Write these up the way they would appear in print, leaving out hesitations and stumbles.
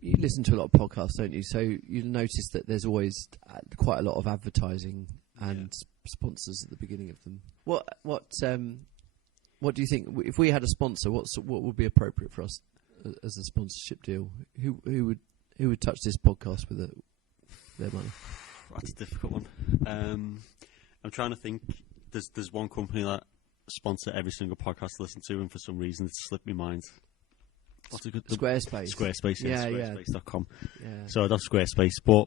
you listen to a lot of podcasts, don't you? So you'll notice that there's always quite a lot of advertising and sponsors at the beginning of them. What do you think? If we had a sponsor, what would be appropriate for us as a sponsorship deal? Who would touch this podcast with their money? That's a difficult one. I'm trying to think. There's one company that sponsor every single podcast I listen to, and for some reason it's slipped my mind. What's a good Squarespace. Squarespace, yeah. Squarespace.com. Yeah. So I'd have Squarespace, but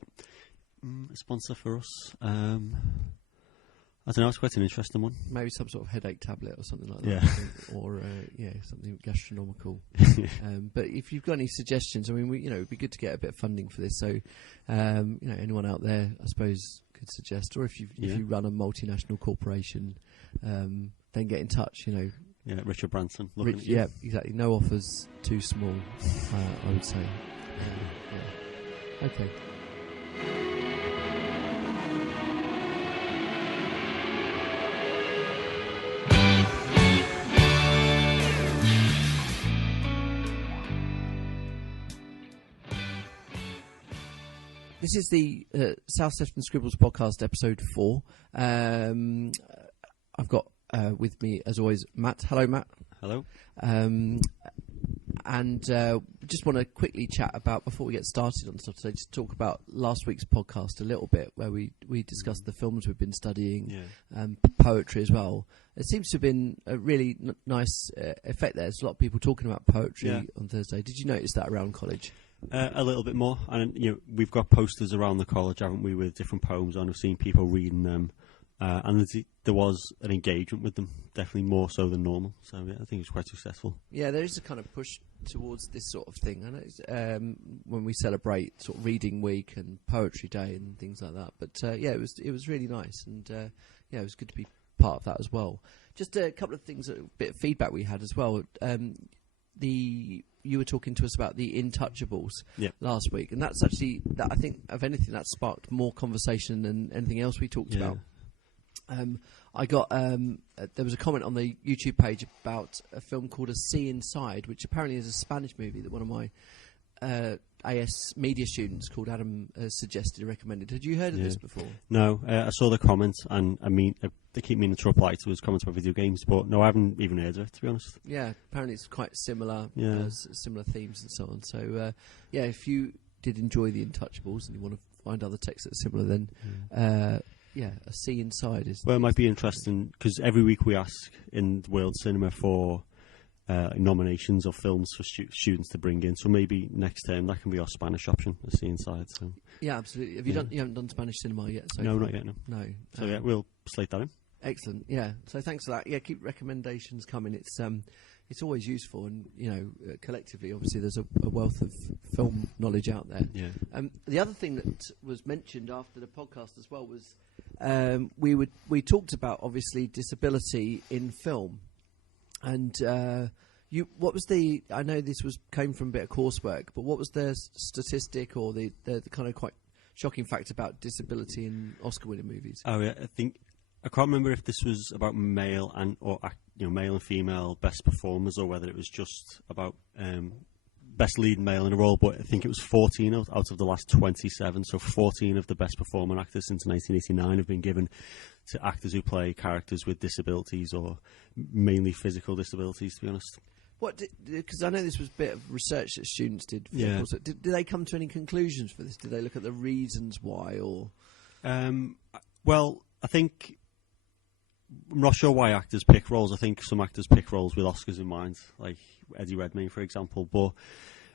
a sponsor for us. I don't know. It's quite an interesting one. Maybe some sort of headache tablet or something like that. Yeah. Or something gastronomical. But if you've got any suggestions, I mean, it'd be good to get a bit of funding for this. So, anyone out there, I suppose, could suggest, or if you run a multinational corporation, then get in touch. Yeah, Richard Branson. Yeah, exactly. No offers too small, I would say. Okay. This is the South Sefton Scribbles podcast, episode 4. I've got with me, as always, Matt. Hello, Matt. Hello. And just want to quickly chat about, before we get started on stuff today, just talk about last week's podcast a little bit, where we discussed the films we've been studying, poetry as well. It seems to have been a really nice effect there. There's a lot of people talking about poetry on Thursday. Did you notice that around college? A little bit more, and we've got posters around the college, haven't we, with different poems on. I've seen people reading them, and there was an engagement with them, definitely more so than normal. So yeah, I think it's quite successful. Yeah, there is a kind of push towards this sort of thing. I know it's, when we celebrate sort of Reading Week and Poetry Day and things like that. But it was really nice, and it was good to be part of that as well. Just a couple of things, a bit of feedback we had as well. You were talking to us about the Intouchables last week, and that's actually, I think, of anything, that sparked more conversation than anything else we talked about. I got there was a comment on the YouTube page about a film called A Sea Inside, which apparently is a Spanish movie that one of my AS media students called Adam suggested, recommended. Had you heard of this before? No, I saw the comments, and I mean, they keep meaning to reply to his comments about video games, but no, I haven't even heard of it, to be honest. Yeah, apparently it's quite similar, similar themes and so on. So, if you did enjoy The Intouchables and you want to find other texts that are similar, then A Sea Inside is... Well, it might be interesting, because every week we ask in World Cinema for nominations of films for students to bring in, so maybe next term that can be our Spanish option, A Sea Inside. So yeah, absolutely. Have you haven't done Spanish cinema yet? No, not yet. No. So we'll slate that in. Excellent. Yeah. So thanks for that. Yeah, keep recommendations coming. It's always useful, and collectively, obviously, there's a wealth of film knowledge out there. Yeah. The other thing that was mentioned after the podcast as well was we talked about, obviously, disability in film. And what was I know this came from a bit of coursework, but what was the statistic or the kind of quite shocking fact about disability in Oscar-winning movies? Oh yeah, I can't remember if this was about male and female best performers, or whether it was just about best lead male in a role. But I think it was 14 out of the last 27. So 14 of the best performing actors since 1989 have been given to actors who play characters with disabilities, or mainly physical disabilities, to be honest. Because I know this was a bit of research that students did. Did they come to any conclusions for this? Did they look at the reasons why, or? Well, I think I'm not sure why actors pick roles. I think some actors pick roles with Oscars in mind, like Eddie Redmayne, for example. But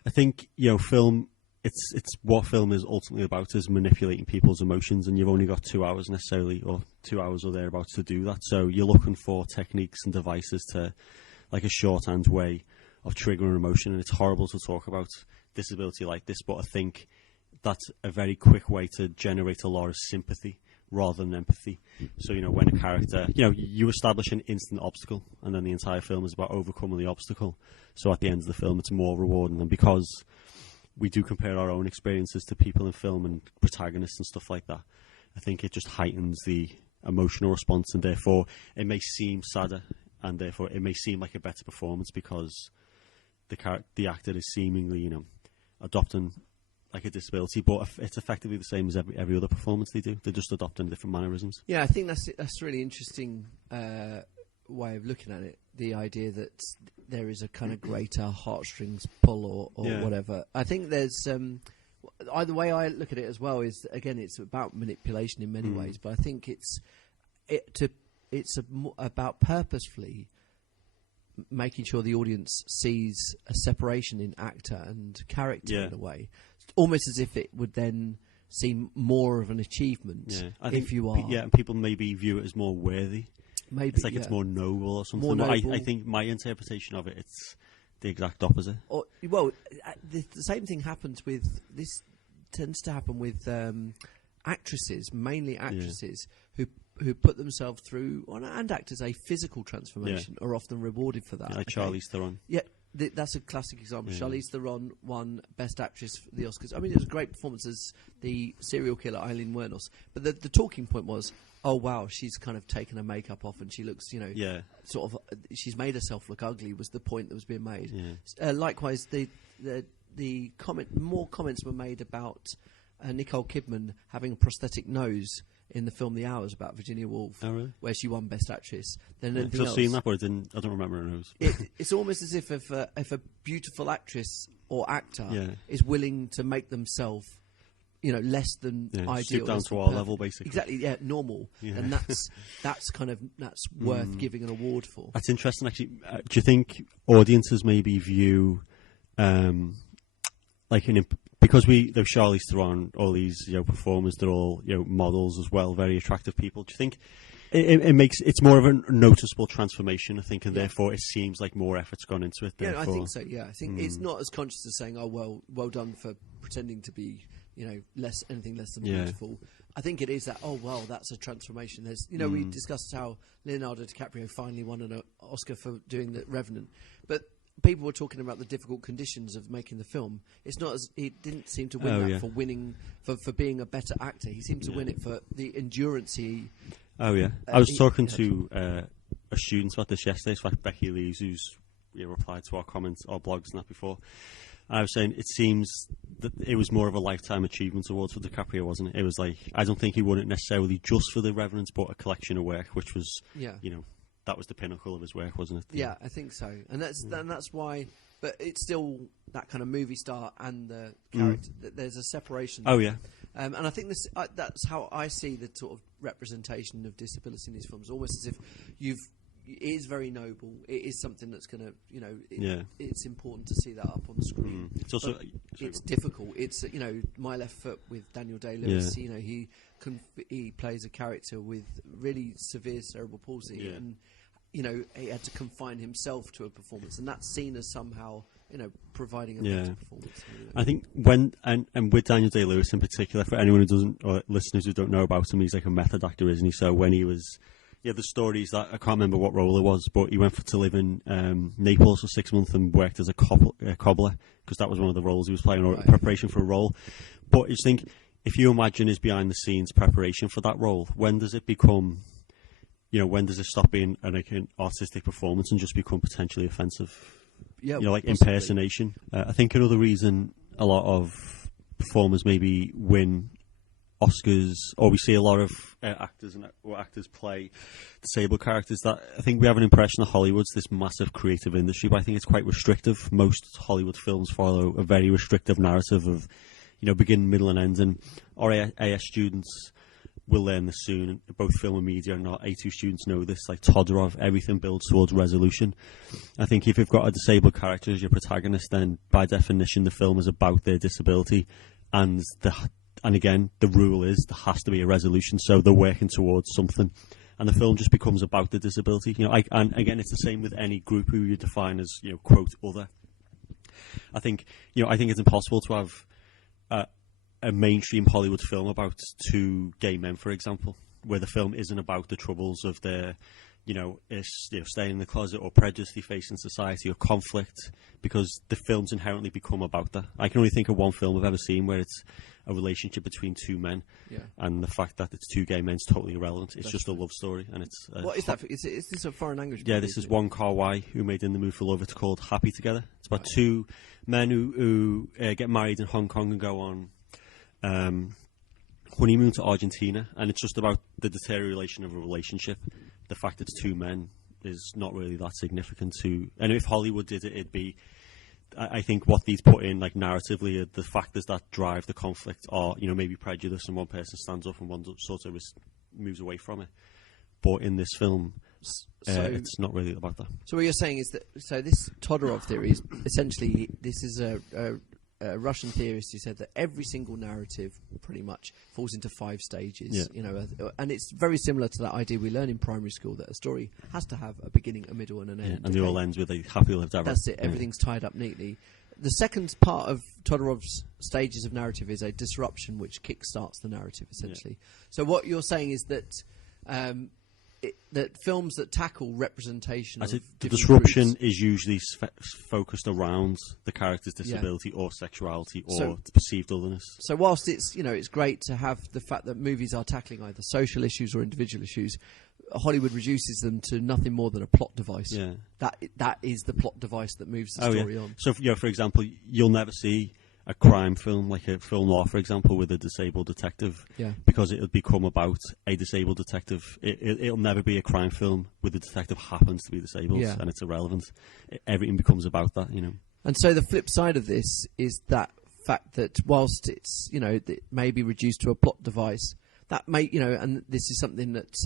I think film. It's what film is ultimately about, is manipulating people's emotions, and you've only got 2 hours necessarily, or 2 hours or thereabouts, to do that. So you're looking for techniques and devices to, like a shorthand way of triggering emotion. And it's horrible to talk about disability like this, but I think that's a very quick way to generate a lot of sympathy rather than empathy. So, when a character, you establish an instant obstacle, and then the entire film is about overcoming the obstacle. So at the end of the film, it's more rewarding. And because we do compare our own experiences to people in film and protagonists and stuff like that, I think it just heightens the emotional response, and therefore it may seem sadder, and therefore it may seem like a better performance, because the actor is seemingly, adopting like a disability, but it's effectively the same as every other performance they do. They're just adopting different mannerisms. Yeah, I think that's a really interesting way of looking at it. The idea that there is a kind of greater heartstrings pull or whatever. I think there's either way I look at it as well is, again, it's about manipulation in many ways, but I think it's about purposefully making sure the audience sees a separation in actor and character in a way, almost as if it would then seem more of an achievement if you are. And people maybe view it as more worthy. Maybe it's like it's more noble or something. More noble. I think my interpretation of it, it's the exact opposite. The same thing happens with this. Tends to happen with actresses, mainly actresses who put themselves through, and actors, a physical transformation are often rewarded for that. Like Charlize Theron. Yeah, that's a classic example. Charlize Theron won Best Actress for the Oscars. I mean, it was a great performance as the serial killer Eileen Wuornos. But the talking point was, oh wow, she's kind of taken her makeup off and she looks, sort of, she's made herself look ugly. Was the point that was being made. Yeah. Likewise, the more comments were made about Nicole Kidman having a prosthetic nose in the film The Hours about Virginia Woolf, where she won Best Actress. Then anything else. I've seen that, but I don't remember her nose. It's almost as if a beautiful actress or actor is willing to make themselves, less than ideal, stoop down to our level, basically. Exactly, normal, and that's worth giving an award for. That's interesting, actually. Do you think audiences maybe view, because there's Charlize Theron, all these performers, they're all models as well, very attractive people. Do you think it's more of a noticeable transformation? I think, and therefore it seems like more effort's gone into it. Yeah, I think so. Yeah, I think it's not as conscious as saying, "Oh, well done for pretending to be anything less than beautiful." I think it is that. Oh well, that's a transformation. There's we discussed how Leonardo DiCaprio finally won an Oscar for doing The Revenant, but people were talking about the difficult conditions of making the film. It's not as he didn't seem to win for winning for being a better actor. He seemed to win it for the endurance he. Oh yeah, I was talking to a student about this yesterday. It's like Becky Lees, who's replied to our comments, our blogs, and that before. I was saying it seems that it was more of a lifetime achievement award for DiCaprio, wasn't it? It was like, I don't think he won it necessarily just for The Revenant, but a collection of work, which was that was the pinnacle of his work, wasn't it? Yeah, I think so, and that's why. But it's still that kind of movie star and the character. There's a separation. Oh yeah, and I think that's how I see the sort of representation of disability in these films. Almost as if it is very noble. It is something that's going to, it's important to see that up on screen. It's also it's difficult. It's My Left Foot with Daniel Day-Lewis. He plays a character with really severe cerebral palsy, and he had to confine himself to a performance, and that's seen as somehow providing a better performance. I think and with Daniel Day-Lewis in particular, for anyone who doesn't, or listeners who don't know about him, he's like a method actor, isn't he? So when he was the stories that I can't remember what role it was, but he went to live in Naples for 6 months and worked as a cobbler, because that was one of the roles he was playing, or preparation for a role. But I just think, if you imagine his behind the scenes preparation for that role, when does it become, when does it stop being an artistic performance and just become potentially offensive? Yeah, like possibly. Impersonation. I think another reason a lot of performers maybe win Oscars, or we see a lot of actors play disabled characters, that I think we have an impression that Hollywood's this massive creative industry, but I think it's quite restrictive. Most Hollywood films follow a very restrictive narrative of, begin, middle and end, and our AS students will learn this soon. Both film and media and our A2 students know this, like Todorov, everything builds towards resolution. I think if you've got a disabled character as your protagonist, then by definition the film is about their disability, and again, the rule is there has to be a resolution, so they're working towards something, and the film just becomes about the disability. And again, it's the same with any group who you define as, quote, other. I think it's impossible to have a mainstream Hollywood film about two gay men, for example, where the film isn't about the troubles of their staying in the closet, or prejudice they face in society, or conflict, because the films inherently become about that. I can only think of one film I've ever seen where it's a relationship between two men, and the fact that it's two gay men is totally irrelevant. It's just a love story, and it's what is that? Is this a foreign language? Yeah, this is Wong Kar-wai, who made In the Mood for Love. It's called Happy Together. It's about two men who get married in Hong Kong and go on honeymoon to Argentina, and it's just about the deterioration of a relationship. The fact it's two men is not really that significant to, and if Hollywood did it, it'd be, I think what these put in, like, narratively, are the factors that drive the conflict are, maybe prejudice, and one person stands up and one sort of moves away from it. But in this film, it's not really about that. So what you're saying is that, this Todorov theory is essentially, this is a Russian theorist who said that every single narrative pretty much falls into 5 stages, and it's very similar to that idea we learn in primary school, that a story has to have a beginning, a middle, and an end. And they all ends with a happily lived ever. That's it. Everything's tied up neatly. The second part of Todorov's stages of narrative is a disruption, which kickstarts the narrative, essentially. So what you're saying is that that films that tackle representation of the disruption groups is usually focused around the character's disability or sexuality or perceived otherness. So whilst it's it's great to have the fact that movies are tackling either social issues or individual issues, Hollywood reduces them to nothing more than a plot device. Yeah. That is the plot device that moves the story on. So for example, you'll never see a crime film, like a film noir, for example, with a disabled detective, because it'll become about a disabled detective. It'll never be a crime film where the detective happens to be disabled, and it's irrelevant. Everything becomes about that, And so the flip side of this is that fact that whilst it's, it may be reduced to a plot device, that may, and this is something that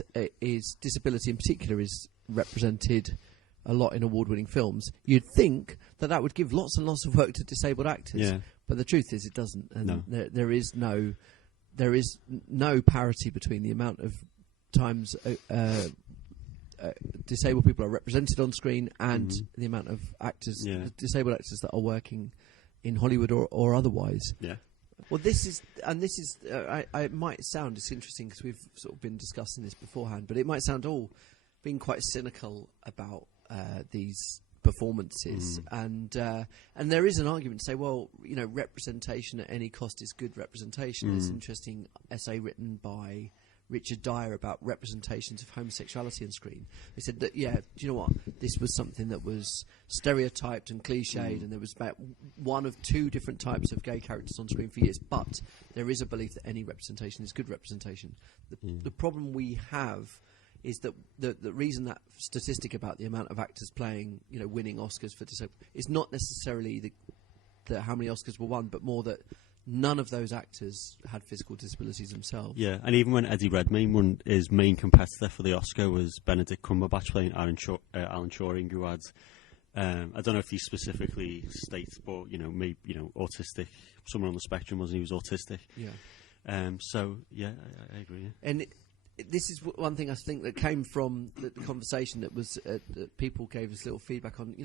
is, disability in particular is represented a lot in award-winning films. You'd think that would give lots and lots of work to disabled actors, but the truth is it doesn't. And there is no parity between the amount of times disabled people are represented on screen and the amount of actors, disabled actors that are working in Hollywood or otherwise. Yeah. Well, it might sound, it's interesting because we've sort of been discussing this beforehand, but it might sound being quite cynical about these performances, and there is an argument to say, well, representation at any cost is good representation. There's an interesting essay written by Richard Dyer about representations of homosexuality on screen. They said that, do you know what? This was something that was stereotyped and cliched, and there was about one of 2 different types of gay characters on screen for years. But there is a belief that any representation is good representation. The problem we have is that the reason that statistic about the amount of actors playing, winning Oscars for disabled, is not necessarily the how many Oscars were won, but more that none of those actors had physical disabilities themselves. Yeah, and even when Eddie Redmayne won, his main competitor for the Oscar was Benedict Cumberbatch playing Alan Turing, who had, I don't know if he specifically states, but maybe autistic, somewhere on the spectrum, wasn't he? He was autistic. Yeah. I agree. Yeah. And this is one thing I think that came from the conversation that was that people gave us little feedback on.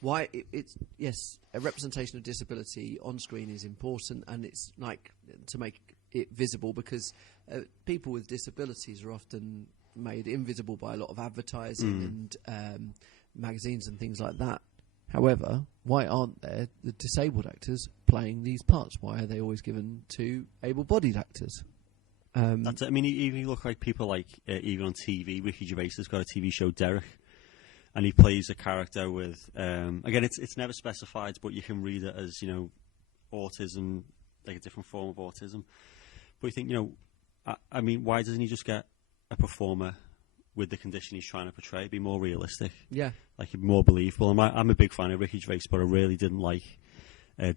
Why it's a representation of disability on screen is important, and it's like to make it visible because people with disabilities are often made invisible by a lot of advertising and magazines and things like that. However, why aren't there the disabled actors playing these parts? Why are they always given to able-bodied actors? That's it. I mean, even you look like people like even on TV, Ricky Gervais has got a TV show, Derek, and he plays a character with again, it's never specified, but you can read it as autism, like a different form of autism. But you think, I mean, why doesn't he just get a performer with the condition he's trying to portray, be more realistic? Yeah, like more believable. I'm a big fan of Ricky Gervais, but I really didn't like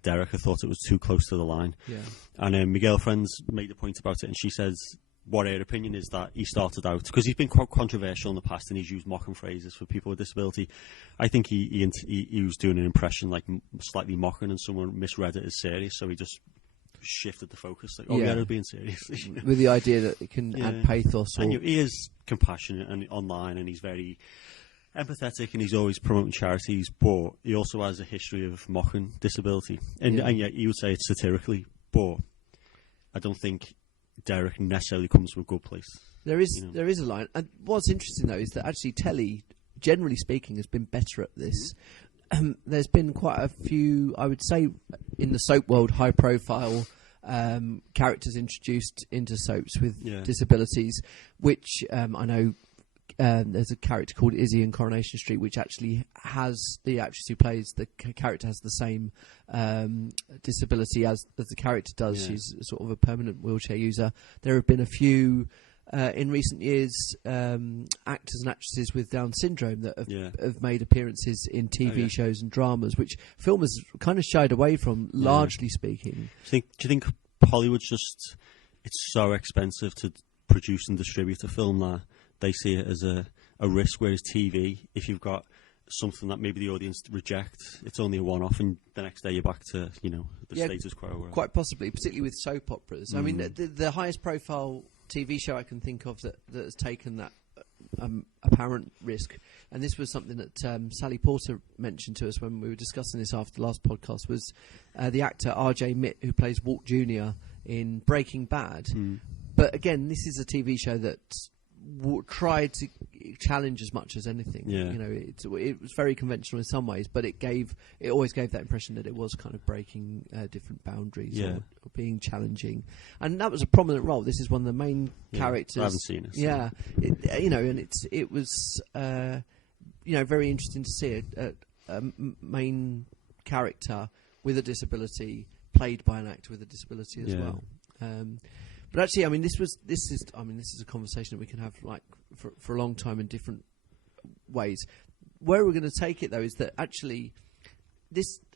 Derek. I thought it was too close to the line. Yeah. And my girlfriend's made a point about it, and she says what her opinion is that he started out, because he's been quite controversial in the past and he's used mocking phrases for people with disability. I think he was doing an impression like slightly mocking, and someone misread it as serious, so he just shifted the focus. Like, they're being serious. With the idea that it can add pathos. And he is compassionate and online, and he's very empathetic, and he's always promoting charities, but he also has a history of mocking disability. And yet you would say it's satirically, but I don't think Derek necessarily comes from a good place. There is a line. And what's interesting, though, is that actually telly, generally speaking, has been better at this. There's been quite a few, I would say, in the soap world, high-profile characters introduced into soaps with disabilities, which I know there's a character called Izzy in Coronation Street, which actually has the actress who plays the character has the same disability as the character does. She's sort of a permanent wheelchair user. There have been a few in recent years actors and actresses with Down syndrome that have made appearances in TV shows and dramas, which film has kind of shied away from, largely speaking. Do you think Hollywood's just, it's so expensive to produce and distribute a film that they see it as a risk, whereas TV, if you've got something that maybe the audience reject, it's only a one-off, and the next day you're back to, the status quo. Quite possibly, particularly with soap operas. I mean, the highest profile TV show I can think of that has taken that apparent risk, and this was something that Sally Porter mentioned to us when we were discussing this after the last podcast, was the actor R.J. Mitt, who plays Walt Jr. in Breaking Bad. But again, this is a TV show that tried to challenge as much as anything. It was very conventional in some ways, but it always gave that impression that it was kind of breaking different boundaries or being challenging, and that was a prominent role. This is one of the main characters. I haven't seen it. So. Yeah, and it was very interesting to see a main character with a disability played by an actor with a disability as well. But actually, I mean, this is a conversation that we can have like for a long time in different ways. Where we're going to take it, though, is that actually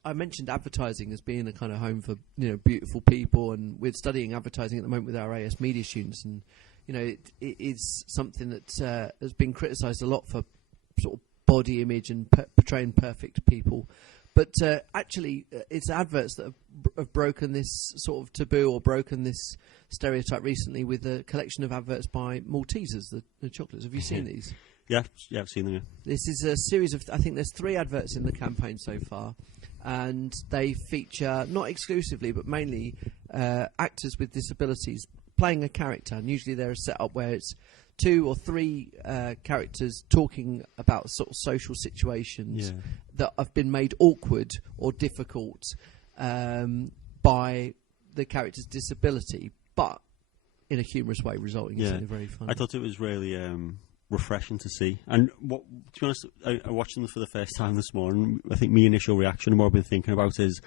I mentioned advertising as being a kind of home for beautiful people, and we're studying advertising at the moment with our AS Media students, and it is something that has been criticised a lot for sort of body image and portraying perfect people. But actually, it's adverts that have broken this sort of taboo or broken this stereotype recently with a collection of adverts by Maltesers, the chocolates. Have you seen these? Yeah, I've seen them. Yeah. This is a series of, I think there's 3 adverts in the campaign so far, and they feature, not exclusively, but mainly actors with disabilities playing a character. And usually they're a setup where it's 2 or 3 characters talking about sort of social situations that have been made awkward or difficult by the character's disability, but in a humorous way, resulting in something very funny. I thought it was really refreshing to see. And to be honest, I watched them for the first time this morning. I think my initial reaction and what I've been thinking about is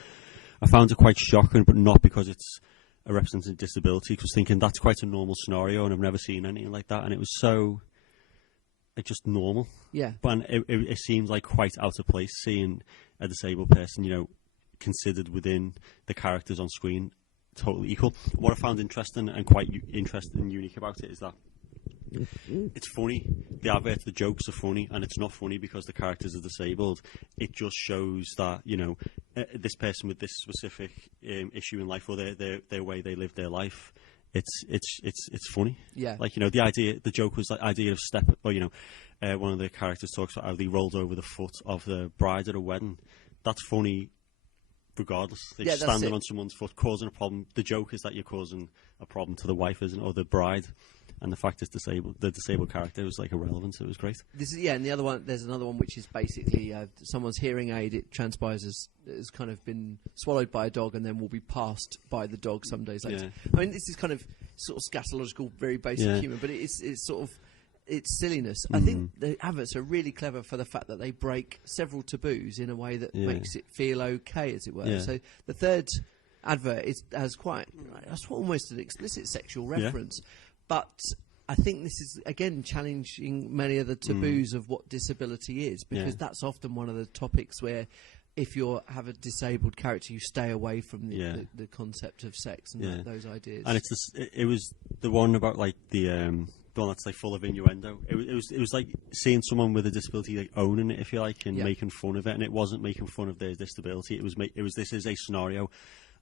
I found it quite shocking, but not because it's a represented disability, because thinking that's quite a normal scenario and I've never seen anything like that, and it was so just normal. Yeah. But it seemed like quite out of place seeing a disabled person, considered within the characters on screen totally equal. What I found interesting and quite interesting and unique about it is that it's funny. The advert, the jokes are funny, and it's not funny because the characters are disabled. It just shows that this person with this specific issue in life, or their way they live their life, it's funny. Yeah. Like the joke was the idea of one of the characters talks about how they rolled over the foot of the bride at a wedding. That's funny. Regardless, they're standing on someone's foot, causing a problem. The joke is that you're causing a problem to the wife, or the bride, and the fact it's disabled. The disabled character was like irrelevant. So it was great. And the other one, there's another one which is basically someone's hearing aid. It transpires has kind of been swallowed by a dog, and then will be passed by the dog some days later. Yeah. I mean, this is kind of sort of scatological, very basic humour, but it's sort of. It's silliness. I think the adverts are really clever for the fact that they break several taboos in a way that makes it feel okay, as it were. Yeah. So the third advert has that's almost an explicit sexual reference, but I think this is again challenging many of the taboos of what disability is, because that's often one of the topics where if you have a disabled character, you stay away from the concept of sex and those ideas. And it was the one about like the one that's like full of innuendo. It was like seeing someone with a disability like owning it, if you like, and making fun of it. And it wasn't making fun of their disability. It was this is a scenario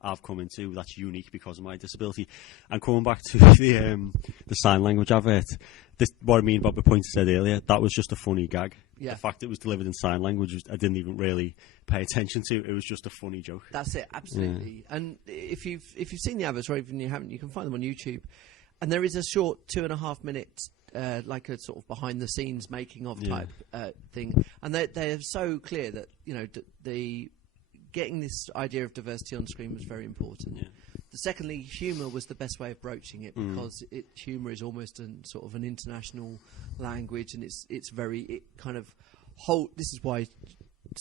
I've come into that's unique because of my disability. And coming back to the sign language advert, what I mean about the point I said earlier, that was just a funny gag. Yeah. The fact it was delivered in sign language, I didn't even really pay attention to. It was just a funny joke. That's it, absolutely. Yeah. And if you've seen the adverts, or even you haven't, you can find them on YouTube. And there is a short 2.5 minutes, like a sort of behind the scenes making of type thing, and they're so clear that the getting this idea of diversity on screen was very important. Yeah. Secondly, humour was the best way of broaching it, because humour is almost sort of an international language, and it kind of this is why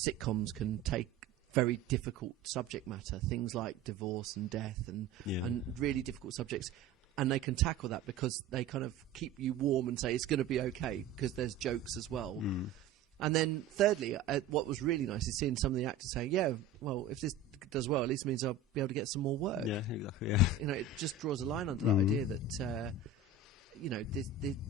sitcoms can take very difficult subject matter, things like divorce and death and really difficult subjects, and they can tackle that because they kind of keep you warm and say it's going to be okay, because there's jokes as well. And then thirdly, what was really nice is seeing some of the actors saying, yeah, well, if this does well, at least it means I'll be able to get some more work. Yeah, exactly. Yeah. It just draws a line under that idea that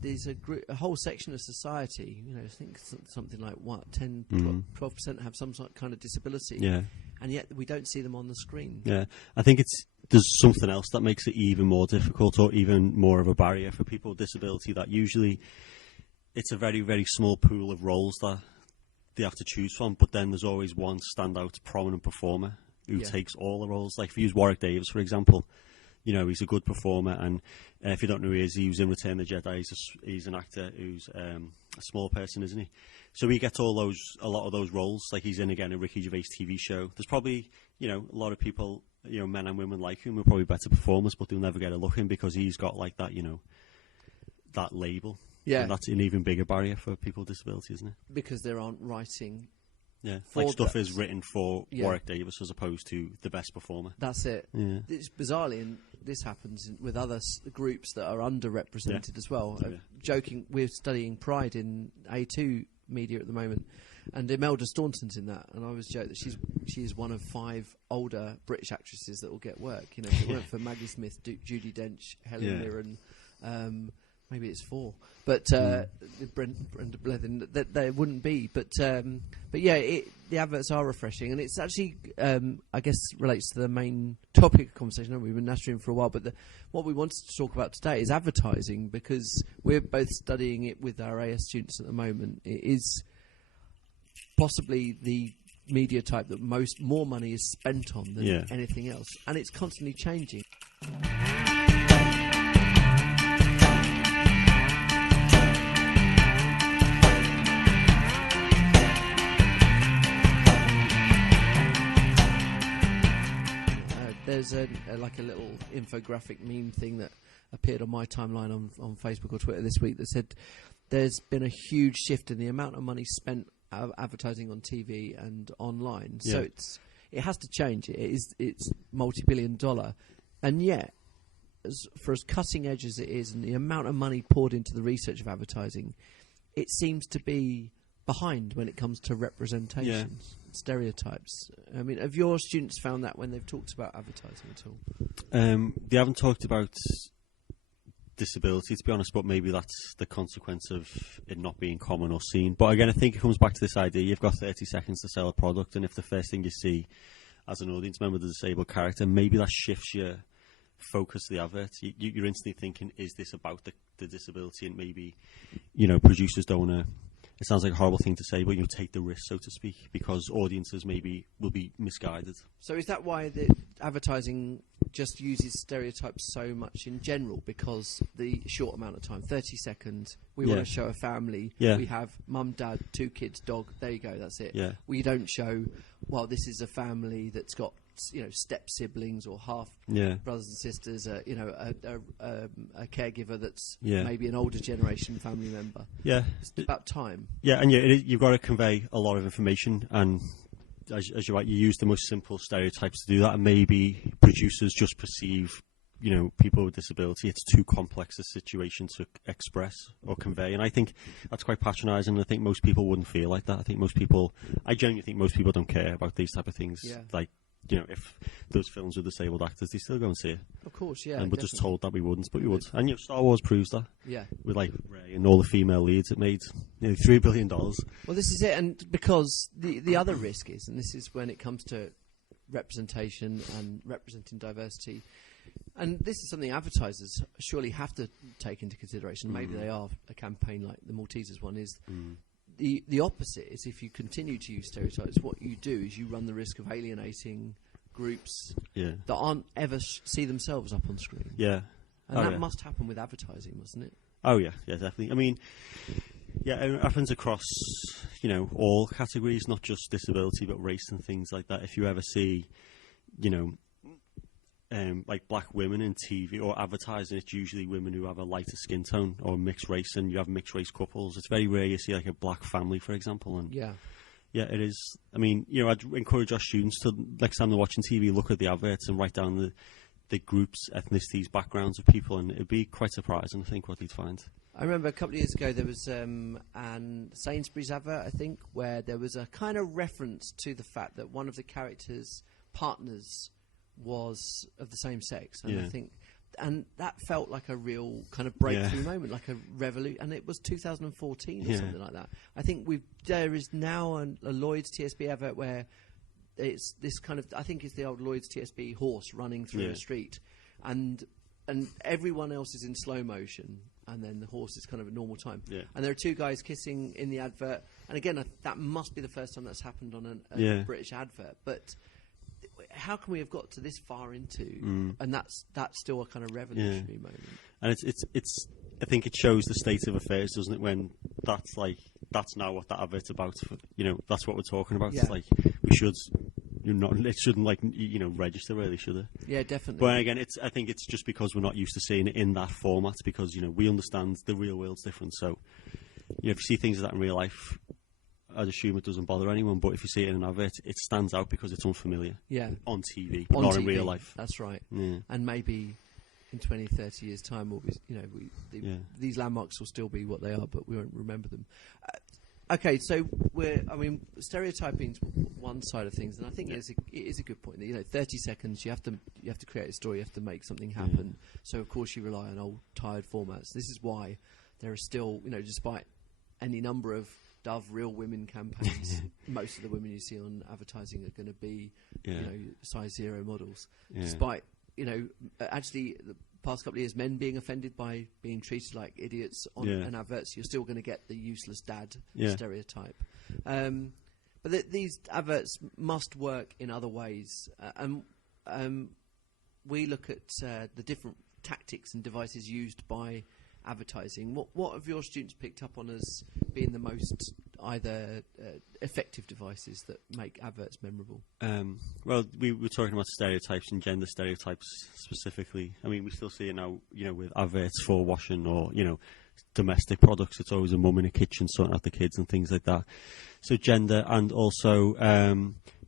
there's a whole section of society. I think something like 12% have some sort of kind of disability. Yeah. And yet we don't see them on the screen. Yeah, I think there's something else that makes it even more difficult, or even more of a barrier for people with disability. That usually it's a very, very small pool of roles that they have to choose from, but then there's always one standout prominent performer who takes all the roles. Like if you use Warwick Davis, for example, he's a good performer, and if you don't know who he is, he was in Return of the Jedi. He's an actor who's a small person, isn't he? So he gets a lot of those roles. Like he's in, again, a Ricky Gervais TV show. There's probably, a lot of people, men and women like him, are probably better performers, but they'll never get a look in because he's got like that, that label. Yeah. And that's an even bigger barrier for people with disability, isn't it? Because they aren't writing. Yeah, like stuff is written for Warwick Davis as opposed to the best performer. That's it. Yeah. It's bizarrely, and this happens with other groups that are underrepresented as well. Joking, we're studying Pride in A2 media at the moment, and Imelda Staunton's in that, and I always joke that she's one of 5 older British actresses that will get work. If it weren't for Maggie Smith, Judi Dench, Helen Mirren, maybe it's 4, but Brenda Blethyn, there wouldn't be. But yeah, the adverts are refreshing, and it's actually, I guess, relates to the main topic of conversation. I know we've been nattering for a while, but what we wanted to talk about today is advertising, because we're both studying it with our AS students at the moment. It is possibly the media type that more money is spent on than anything else, and it's constantly changing. There's a little infographic meme thing that appeared on my timeline on Facebook or Twitter this week that said there's been a huge shift in the amount of money spent advertising on TV and online. Yeah. So it has to change. It's multi-billion-dollar, and yet, for as cutting edge as it is, and the amount of money poured into the research of advertising, it seems to be behind when it comes to representations, stereotypes. I mean, have your students found that when they've talked about advertising at all? They haven't talked about disability, to be honest, but maybe that's the consequence of it not being common or seen. But again, I think it comes back to this idea: you've got 30 seconds to sell a product, and if the first thing you see as an audience member the disabled character, maybe that shifts your focus of the advert. You're instantly thinking, is this about the disability? And maybe, producers don't it sounds like a horrible thing to say, but take the risk, so to speak, because audiences maybe will be misguided. So is that why the advertising just uses stereotypes so much in general? Because the short amount of time, 30 seconds, we want to show a family. Yeah. We have mum, dad, 2 kids, dog. There you go. That's it. Yeah. We don't show, well, this is a family that's got step siblings or half brothers and sisters, a caregiver that's maybe an older generation family member. Yeah, it's about time. Yeah, and you've got to convey a lot of information, and as you're right, you use the most simple stereotypes to do that, and maybe producers just perceive people with disability, it's too complex a situation to express or convey, and I think that's quite patronising. I think most people wouldn't feel like that. I genuinely think most people don't care about these type of things. Like, if those films with disabled actors, they still go and see it. Of course, yeah. And we're just told that we wouldn't, but we would. And Star Wars proves that. Yeah. With Rey and all the female leads, it made nearly $3 billion. Well, this is it, and because the other risk is, and this is when it comes to representation and representing diversity, and this is something advertisers surely have to take into consideration. Maybe they are a campaign like the Maltesers one is. The opposite is, if you continue to use stereotypes, what you do is you run the risk of alienating groups that aren't ever see themselves up on screen. Yeah, And that must happen with advertising, mustn't it? Oh, yeah, definitely. I mean, yeah, it happens across, all categories, not just disability, but race and things like that. If you ever see, like black women in TV or advertising, it's usually women who have a lighter skin tone or mixed race, and you have mixed race couples. It's very rare you see like a black family, for example. And yeah, it is. I mean, I'd encourage our students to, next time they're watching TV, look at the adverts and write down the groups, ethnicities, backgrounds of people, and it'd be quite surprising, I think, what you'd find. I remember a couple of years ago there was an Sainsbury's advert, I think, where there was a kind of reference to the fact that one of the characters' partners was of the same sex, and I think, and that felt like a real kind of breakthrough moment, like a revolution. And it was 2014 or something like that. I think there is now a Lloyd's TSB advert where it's this kind of, I think it's the old Lloyd's TSB horse running through the street, and everyone else is in slow motion, and then the horse is kind of at normal time. Yeah. And there are two guys kissing in the advert, and again, that must be the first time that's happened on a British advert, but how can we have got to this far into, and that's still a kind of revolutionary moment. And it's I think it shows the state of affairs, doesn't it? When that's now what that advert's about. That's what we're talking about. Yeah. It's like we should, it shouldn't register really, should it? Yeah, definitely. But again, I think it's just because we're not used to seeing it in that format, because we understand the real world's different. So if you see things like that in real life, I'd assume it doesn't bother anyone, but if you see it in an advert, it stands out because it's unfamiliar. Yeah. On TV, but not in real life. That's right. Yeah. And maybe in 20, 30 years' time, these landmarks will still be what they are, but we won't remember them. Okay, so stereotyping's one side of things, and I think it is a good point. 30 seconds, you have to create a story, you have to make something happen. So of course you rely on old, tired formats. This is why there are still, despite any number of Dove Real Women campaigns, most of the women you see on advertising are going to be, size 0 models. Despite, actually the past couple of years, men being offended by being treated like idiots on an adverts, you're still going to get the useless dad stereotype. But these adverts must work in other ways. We look at the different tactics and devices used by advertising. What have your students picked up on as being the most either effective devices that make adverts memorable? Well, we were talking about stereotypes and gender stereotypes specifically. I mean, we still see it now, with adverts for washing or, domestic products. It's always a mum in a kitchen sorting out the kids and things like that. So gender, and also,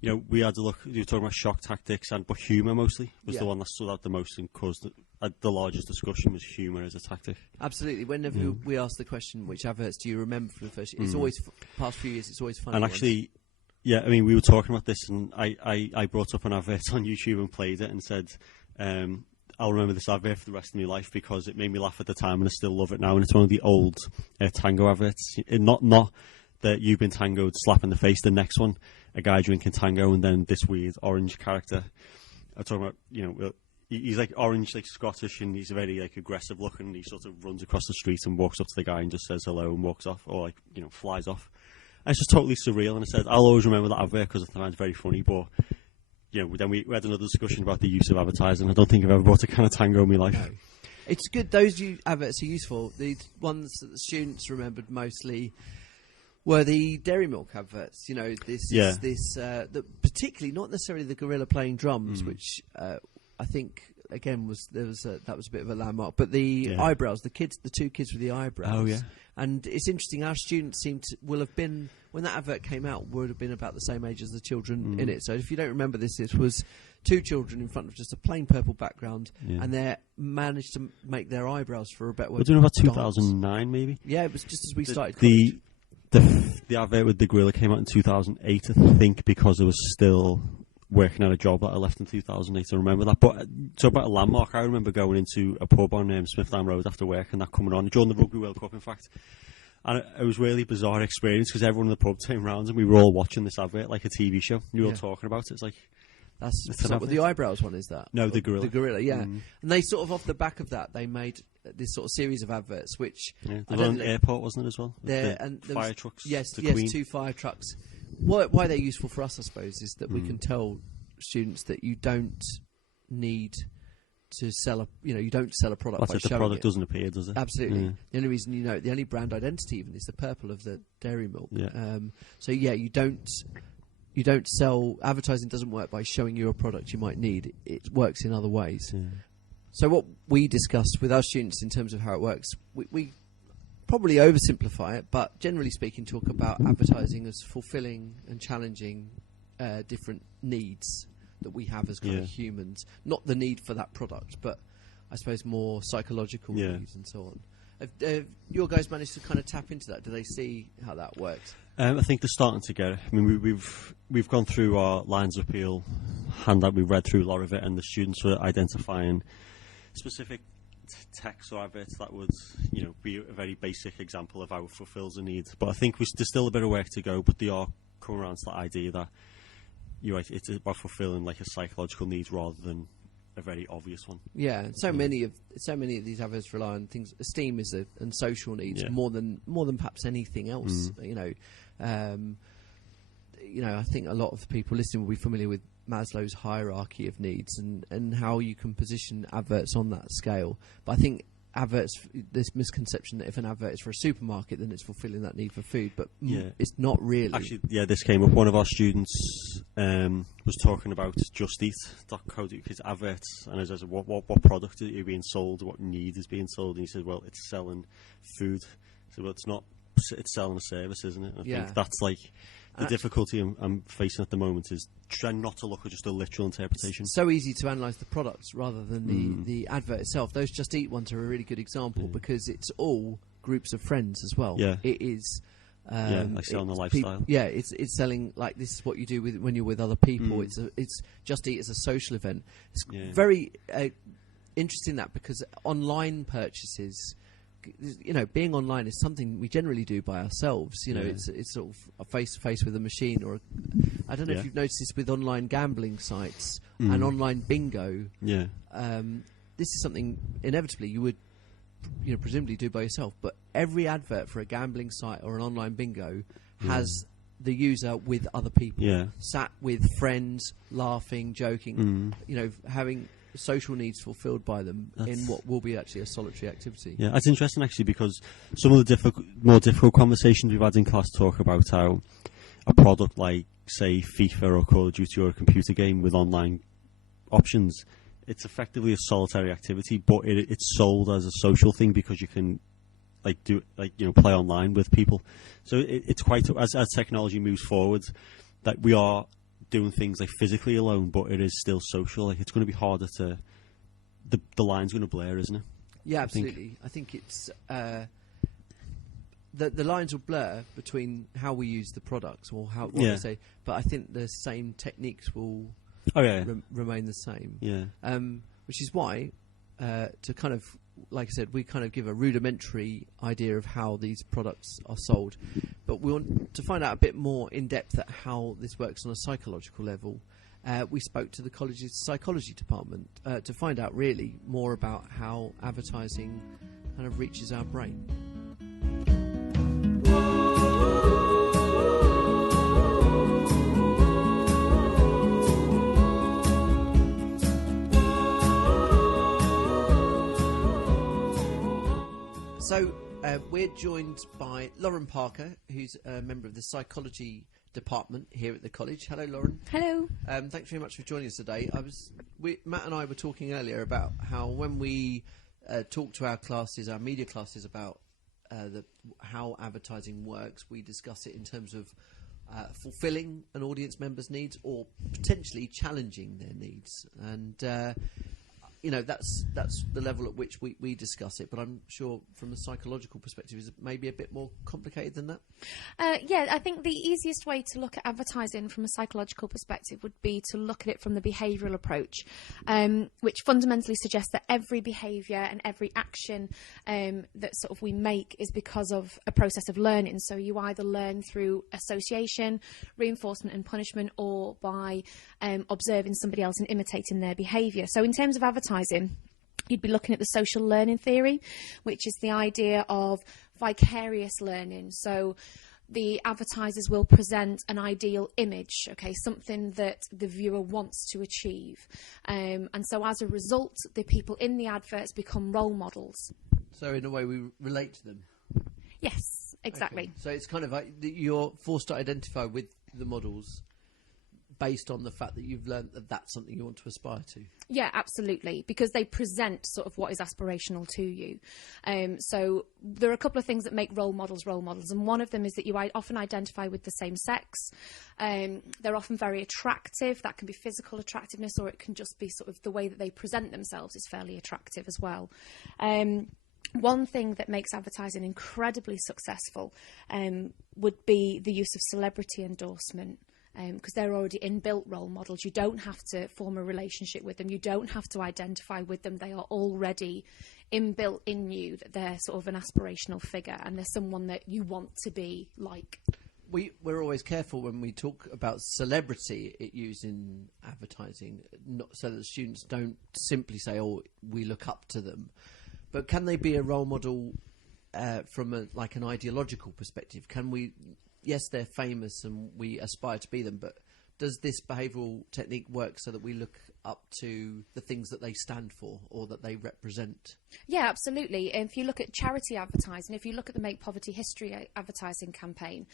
we had to look, you were talking about shock tactics, but humour mostly was the one that stood out the most and caused the largest discussion was humour as a tactic. Absolutely. Whenever we ask the question, which adverts do you remember for the first year, it's always, past few years, it's always funny. And actually, we were talking about this, and I brought up an advert on YouTube and played it and said, I'll remember this advert for the rest of my life because it made me laugh at the time and I still love it now. And it's one of the old tango adverts. Not that you've been tangoed, slap in the face. The next one, a guy drinking tango, and then this weird orange character. I'm talking about, he's like orange, like Scottish, and he's very like aggressive looking. And he sort of runs across the street and walks up to the guy and just says hello and walks off, or flies off. And it's just totally surreal. And I said, I'll always remember that advert because I find it very funny. But then we had another discussion about the use of advertising. I don't think I've ever brought a kind of tango in my life. No. It's good. Those adverts are useful. The ones that the students remembered mostly were the dairy milk adverts. Particularly not necessarily the gorilla playing drums, which I think again that was a bit of a landmark. But the eyebrows, the two kids with the eyebrows. Oh yeah. And it's interesting. Our students will have been, when that advert came out, would have been about the same age as the children in it. So if you don't remember this, it was two children in front of just a plain purple background, and they managed to make their eyebrows, for a better word. We're doing about 2009, maybe. Yeah, it was just as we started college. The advert with the gorilla came out in 2008, I think, because it was still working at a job that I left in 2008. I remember that. But so about a landmark, I remember going into a pub on Smithdown Road after work and that coming on during the Rugby World Cup, in fact. And it was a really bizarre experience because everyone in the pub came round and we were all watching this advert like a TV show. We were all talking about it. It's like... That's what the eyebrows one is, that? No, the gorilla. The gorilla, yeah. And they sort of, off the back of that, they made this sort of series of adverts, which... Yeah, there was an airport, wasn't it, as well? And fire trucks. Yes, two fire trucks. Why they're useful for us, I suppose, is that we can tell students that you don't need to sell a, you don't sell a product by That's if showing the product it. doesn't appear, does it? Absolutely. Yeah. The only reason the only brand identity even is the purple of the dairy milk. Yeah. So yeah, you don't sell. Advertising doesn't work by showing you a product you might need. It works in other ways. Yeah. So what we discussed with our students in terms of how it works, we probably oversimplify it, but generally speaking, talk about advertising as fulfilling and challenging different needs that we have as kind of humans. Not the need for that product, but I suppose more psychological needs and so on. Have your guys managed to kind of tap into that? Do they see how that works? I think they're starting to get it. I mean, we've gone through our lines of appeal handout. We've read through a lot of it, and the students were identifying specific text or adverts that would, be a very basic example of how it fulfills a need. But I think there's still a bit of work to go. But they are coming around to that idea that you're right. It's about fulfilling like a psychological need rather than a very obvious one. Yeah, and so many of these adverts rely on things. Esteem is and social needs more than perhaps anything else. I think a lot of the people listening will be familiar with Maslow's hierarchy of needs and how you can position adverts on that scale. But I think this misconception that if an advert is for a supermarket, then it's fulfilling that need for food, but it's not really. Actually, this came up. One of our students was talking about justeat.co.uk's adverts, and I said, what product are you being sold? What need is being sold? And he said, well, it's selling food. So, well, it's not. It's selling a service, isn't it? I think that's like the difficulty I'm facing at the moment is trying not to look at just a literal interpretation. It's so easy to analyse the products rather than the advert itself. Those Just Eat ones are a really good example because it's all groups of friends as well. Yeah. It is. Like selling a lifestyle. It's selling like this is what you do when you're with other people. It's Just Eat as a social event. It's very interesting that because online purchases. Being online is something we generally do by ourselves. It's sort of a face-to-face with a machine, or I don't know if you've noticed this with online gambling sites and online bingo. Yeah, this is something inevitably you would, presumably do by yourself. But every advert for a gambling site or an online bingo has the user with other people, sat with friends, laughing, joking. Having social needs fulfilled by them in what will be actually a solitary activity. Yeah, it's interesting actually because some of the more difficult conversations we've had in class talk about how a product like, say, FIFA or Call of Duty or a computer game with online options, it's effectively a solitary activity, but it's sold as a social thing because you can play online with people. So it's quite as technology moves forward that we are doing things like physically alone, but it is still social. Like it's going to be harder to the line's going to blur, isn't it? Yeah, absolutely. I think it's the lines will blur between how we use the products or what we say, but I think the same techniques will remain the same. Yeah, which is why to kind of, like I said, we kind of give a rudimentary idea of how these products are sold, but we want to find out a bit more in depth at how this works on a psychological level. We spoke to the college's psychology department to find out really more about how advertising kind of reaches our brain. So we're joined by Lauren Parker, who's a member of the psychology department here at the college. Hello, Lauren. Hello. Thanks very much for joining us today. Matt and I were talking earlier about how when we talk to our classes, our media classes, about how advertising works, we discuss it in terms of fulfilling an audience member's needs or potentially challenging their needs. And that's the level at which we discuss it, but I'm sure from a psychological perspective is maybe a bit more complicated than that. I think the easiest way to look at advertising from a psychological perspective would be to look at it from the behavioural approach, which fundamentally suggests that every behaviour and every action that sort of we make is because of a process of learning. So you either learn through association, reinforcement and punishment, or by observing somebody else and imitating their behaviour. So in terms of advertising, you'd be looking at the social learning theory, which is the idea of vicarious learning. So the advertisers will present an ideal image, okay, something that the viewer wants to achieve. And so as a result, the people in the adverts become role models. So in a way we relate to them. Yes, exactly. Okay. So it's kind of like you're forced to identify with the models based on the fact that you've learned that that's something you want to aspire to. Yeah, absolutely, because they present sort of what is aspirational to you. So there are a couple of things that make role models, and one of them is that you often identify with the same sex. They're often very attractive. That can be physical attractiveness, or it can just be sort of the way that they present themselves is fairly attractive as well. One thing that makes advertising incredibly successful would be the use of celebrity endorsement. Because they're already inbuilt role models. You don't have to form a relationship with them. You don't have to identify with them. They are already inbuilt in you, that they're sort of an aspirational figure and they're someone that you want to be like. We're always careful when we talk about celebrity used in advertising, not so that students don't simply say, oh, we look up to them. But can they be a role model from an ideological perspective? Can we... Yes, they're famous and we aspire to be them, but does this behavioural technique work so that we look up to the things that they stand for or that they represent? Yeah, absolutely. If you look at charity advertising, if you look at the Make Poverty History advertising campaign,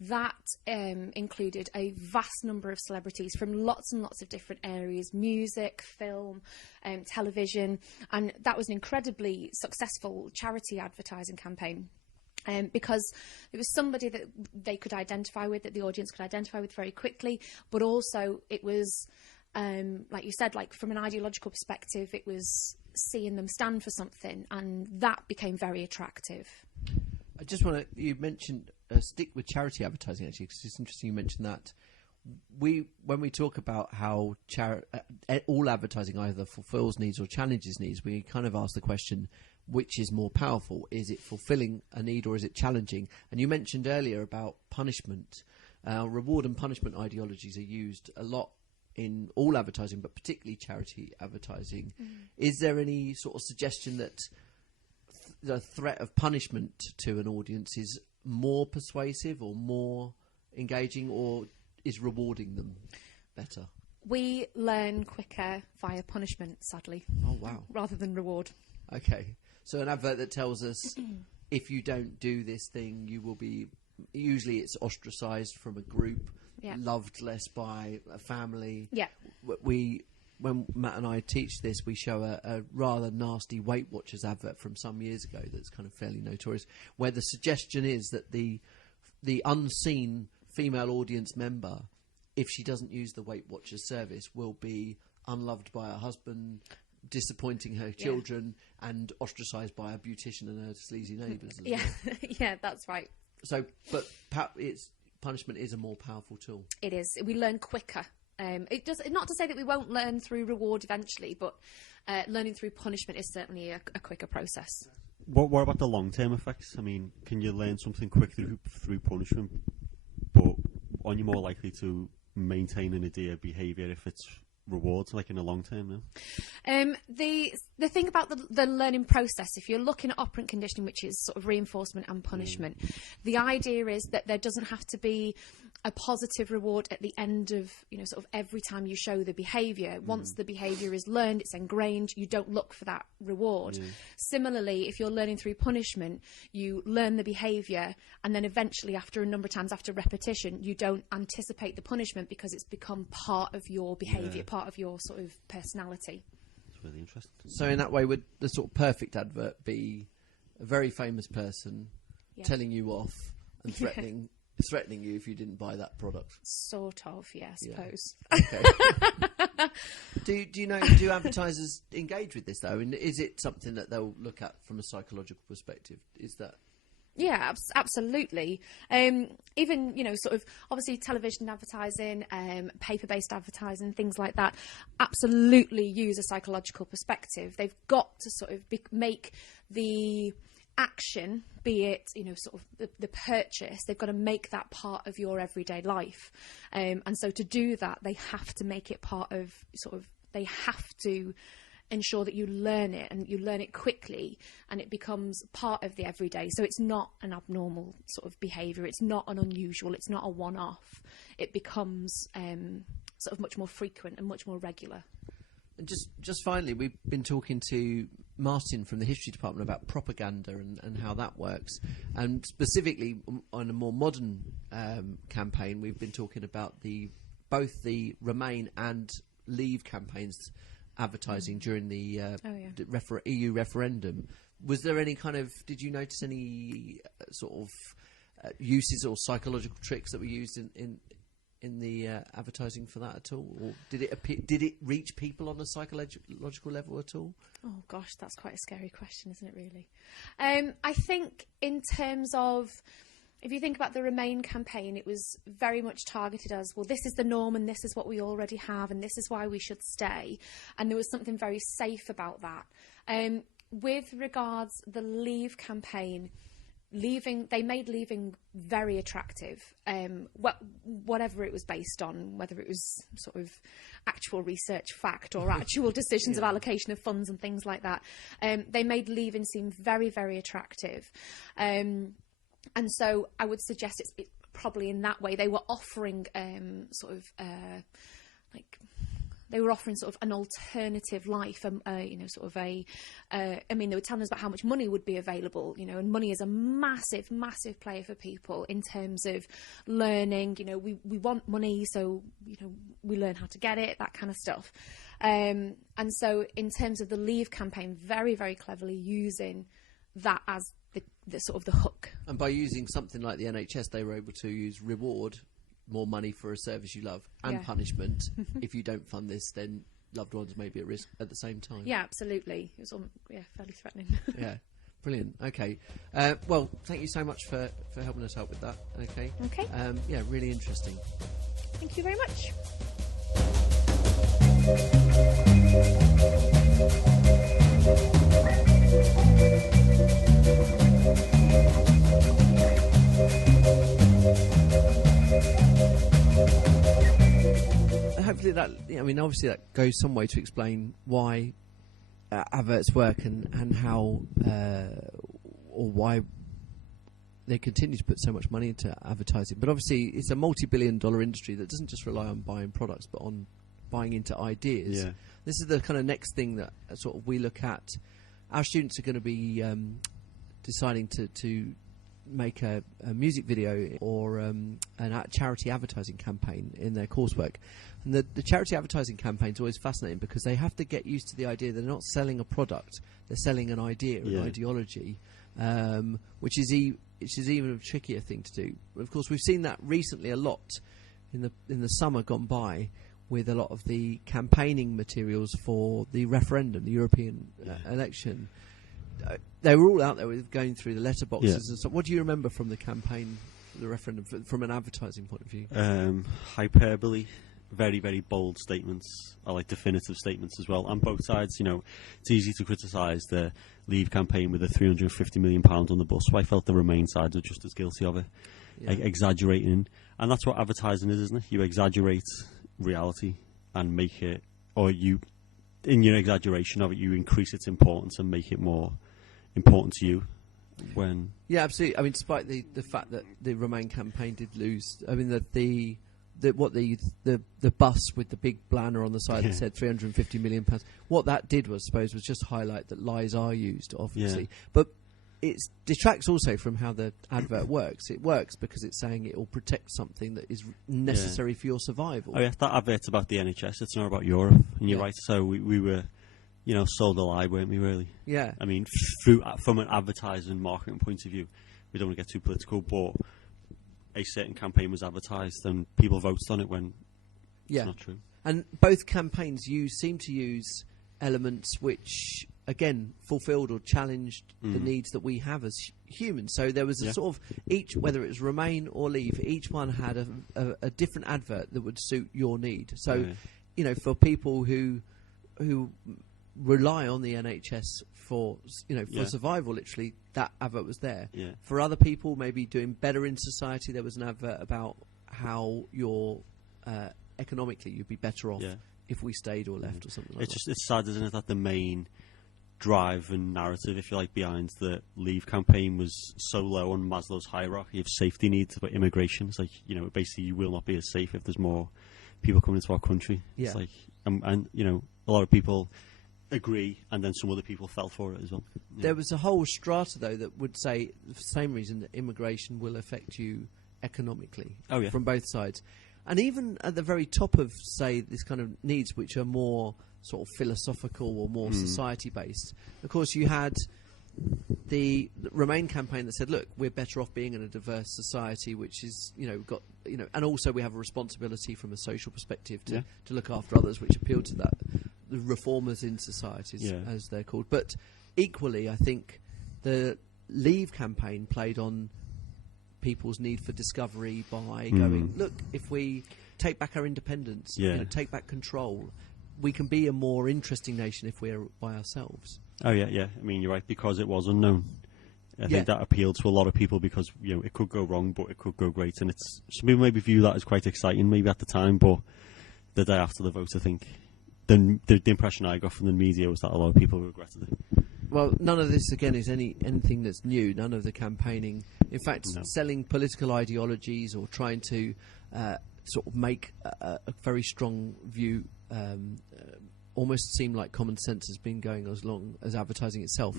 that included a vast number of celebrities from lots and lots of different areas, music, film, television, and that was an incredibly successful charity advertising campaign. Because it was somebody that they could identify with, that the audience could identify with very quickly, but also it was, like you said, like from an ideological perspective, it was seeing them stand for something, and that became very attractive. I just want to, you mentioned, stick with charity advertising actually, because it's interesting you mentioned that. When we talk about how all advertising either fulfills needs or challenges needs, we kind of ask the question, which is more powerful? Is it fulfilling a need or is it challenging? And you mentioned earlier about punishment. Reward and punishment ideologies are used a lot in all advertising, but particularly charity advertising. Is there any sort of suggestion that the threat of punishment to an audience is more persuasive or more engaging, or is rewarding them better? We learn quicker via punishment, sadly. Oh, wow. Rather than reward. Okay. So an advert that tells us if you don't do this thing, you will be... Usually it's ostracised from a group, loved less by a family. Yeah. When Matt and I teach this, we show a rather nasty Weight Watchers advert from some years ago that's kind of fairly notorious, where the suggestion is that the unseen female audience member, if she doesn't use the Weight Watchers service, will be unloved by her husband, disappointing her children, and ostracised by a beautician and her sleazy neighbours as well. Yeah, that's right. So, but punishment is a more powerful tool. It is. We learn quicker. It does not to say that we won't learn through reward eventually, but learning through punishment is certainly a quicker process. What about the long-term effects? I mean, can you learn something quick through punishment, but are you more likely to maintain an idea behaviour if it's rewards, like in the long term now? The thing about the learning process, if you're looking at operant conditioning, which is sort of reinforcement and punishment, the idea is that there doesn't have to be a positive reward at the end of, sort of every time you show the behaviour. Once the behaviour is learned, it's ingrained, you don't look for that reward. Similarly, if you're learning through punishment, you learn the behaviour, and then eventually, after a number of times, after repetition, you don't anticipate the punishment because it's become part of your behaviour, part of your sort of personality. That's really interesting. So in that way, would the sort of perfect advert be a very famous person telling you off and threatening you if you didn't buy that product? Sort of, yeah, I suppose. Okay. Do advertisers engage with this though? And is it something that they'll look at from a psychological perspective? Is that... Yeah, absolutely. Even, sort of, obviously television advertising, paper-based advertising, things like that, absolutely use a psychological perspective. They've got to sort of make the action, be it, sort of the purchase, they've got to make that part of your everyday life. And so to do that, they have to make it part of they have to ensure that you learn it, and you learn it quickly, and it becomes part of the everyday. So it's not an abnormal sort of behaviour. It's not an unusual. It's not a one-off. It becomes sort of much more frequent and much more regular. And just finally, we've been talking to Martin from the history department about propaganda and how that works. And specifically on a more modern campaign, we've been talking about both the Remain and Leave campaigns advertising during the EU referendum. Was there any did you notice any sort of uses or psychological tricks that were used in the advertising for that at all, or did it reach people on a psychological level at all? Oh gosh, that's quite a scary question, isn't it, really? I think in terms of, if you think about the Remain campaign, it was very much targeted as, well, this is the norm and this is what we already have and this is why we should stay, and there was something very safe about that. With regards the Leave campaign, they made leaving very attractive, whatever it was based on, whether it was sort of actual research fact or actual decisions of allocation of funds and things like that. They made leaving seem very, very attractive. And so I would suggest it's probably in that way. They were offering they were offering sort of an alternative life, they were telling us about how much money would be available, and money is a massive, massive player for people in terms of learning. We want money, so, we learn how to get it, that kind of stuff. And so in terms of the Leave campaign, very, very cleverly using that as the sort of the hook. And by using something like the NHS, they were able to use reward, more money for a service you love, and punishment. If you don't fund this, then loved ones may be at risk at the same time. Yeah, absolutely. It was all, fairly threatening. Yeah, brilliant. Okay, well, thank you so much for helping us out with that. Okay. Yeah, really interesting. Thank you very much. Hopefully obviously that goes some way to explain why adverts work and how or why they continue to put so much money into advertising. But obviously it's a multi-billion-dollar industry that doesn't just rely on buying products but on buying into ideas. This is the kind of next thing that sort of we look at. Our students are going to be deciding to make a music video or a charity advertising campaign in their coursework. And the charity advertising campaign is always fascinating because they have to get used to the idea they're not selling a product, they're selling an idea, an ideology, which is even a trickier thing to do. Of course, we've seen that recently a lot in the summer gone by with a lot of the campaigning materials for the referendum, the European election. They were all out there with going through the letterboxes and stuff. What do you remember from the campaign, the referendum, from an advertising point of view? Hyperbole, very, very bold statements. I like definitive statements as well. On both sides, it's easy to criticise the Leave campaign with a £350 million on the bus. So I felt the Remain sides are just as guilty of it, exaggerating. And that's what advertising is, isn't it? You exaggerate reality and make it, or you, in your exaggeration of it, you increase its importance and make it more important to you. Absolutely. I mean, despite the fact that the Remain campaign did lose, I mean the bus with the big banner on the side that said £350 million. What that did was just highlight that lies are used, obviously, but it detracts also from how the advert works. It works because it's saying it will protect something that is necessary for your survival. Oh yeah, that advert's about the NHS. It's not about Europe, and you're right. So we were, sold a lie, weren't we? Really? Yeah. I mean, from an advertising marketing point of view, we don't want to get too political, but a certain campaign was advertised and people voted on it when it's not true. And both campaigns seem to use elements which, again, fulfilled or challenged the needs that we have as humans. So there was a sort of each, whether it was Remain or Leave, each one had a different advert that would suit your need. So, for people who rely on the NHS for survival, literally, that advert was there. For other people, maybe doing better in society, there was an advert about how you're economically you'd be better off if we stayed or left or something like that. It's sad, isn't it, that the main drive and narrative, if you like, behind the Leave campaign was so low on Maslow's hierarchy of safety needs about immigration. It's like, basically you will not be as safe if there's more people coming into our country. Yeah. It's like, and a lot of people agree, and then some other people fell for it as well. Yeah. There was a whole strata, though, that would say the same reason that immigration will affect you economically from both sides. And even at the very top of, say, this kind of needs which are more sort of philosophical or more society-based, of course you had the Remain campaign that said, look, we're better off being in a diverse society which is, and also we have a responsibility from a social perspective to look after others, which appealed to that. The reformers in societies, as they're called. But equally, I think the Leave campaign played on people's need for discovery by going, look, if we take back our independence, take back control, we can be a more interesting nation if we're by ourselves. Oh, yeah. I mean, you're right, because it was unknown. I think that appealed to a lot of people because, it could go wrong, but it could go great. And some people maybe view that as quite exciting, maybe at the time, but the day after the vote, I think, the impression I got from the media was that a lot of people regretted it. Well, none of this, again, is anything that's new. None of the campaigning. In fact, selling political ideologies or trying to sort of make a very strong view almost seemed like common sense has been going as long as advertising itself.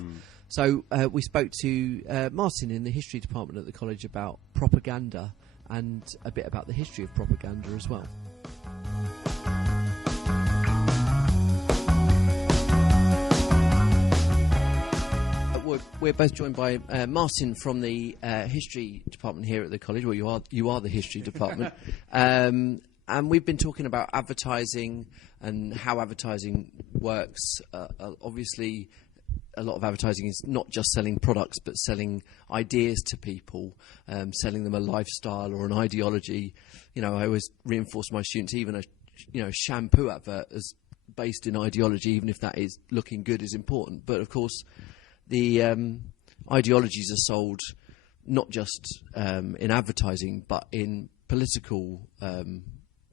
So we spoke to Martin in the history department at the college about propaganda and a bit about the history of propaganda as well. We're both joined by Martin from the history department here at the college. Well, you are the history department, and we've been talking about advertising and how advertising works. Obviously, a lot of advertising is not just selling products, but selling ideas to people, selling them a lifestyle or an ideology. I always reinforce my students, even a shampoo advert is based in ideology, even if that is looking good is important. But of course, the ideologies are sold not just in advertising, but in political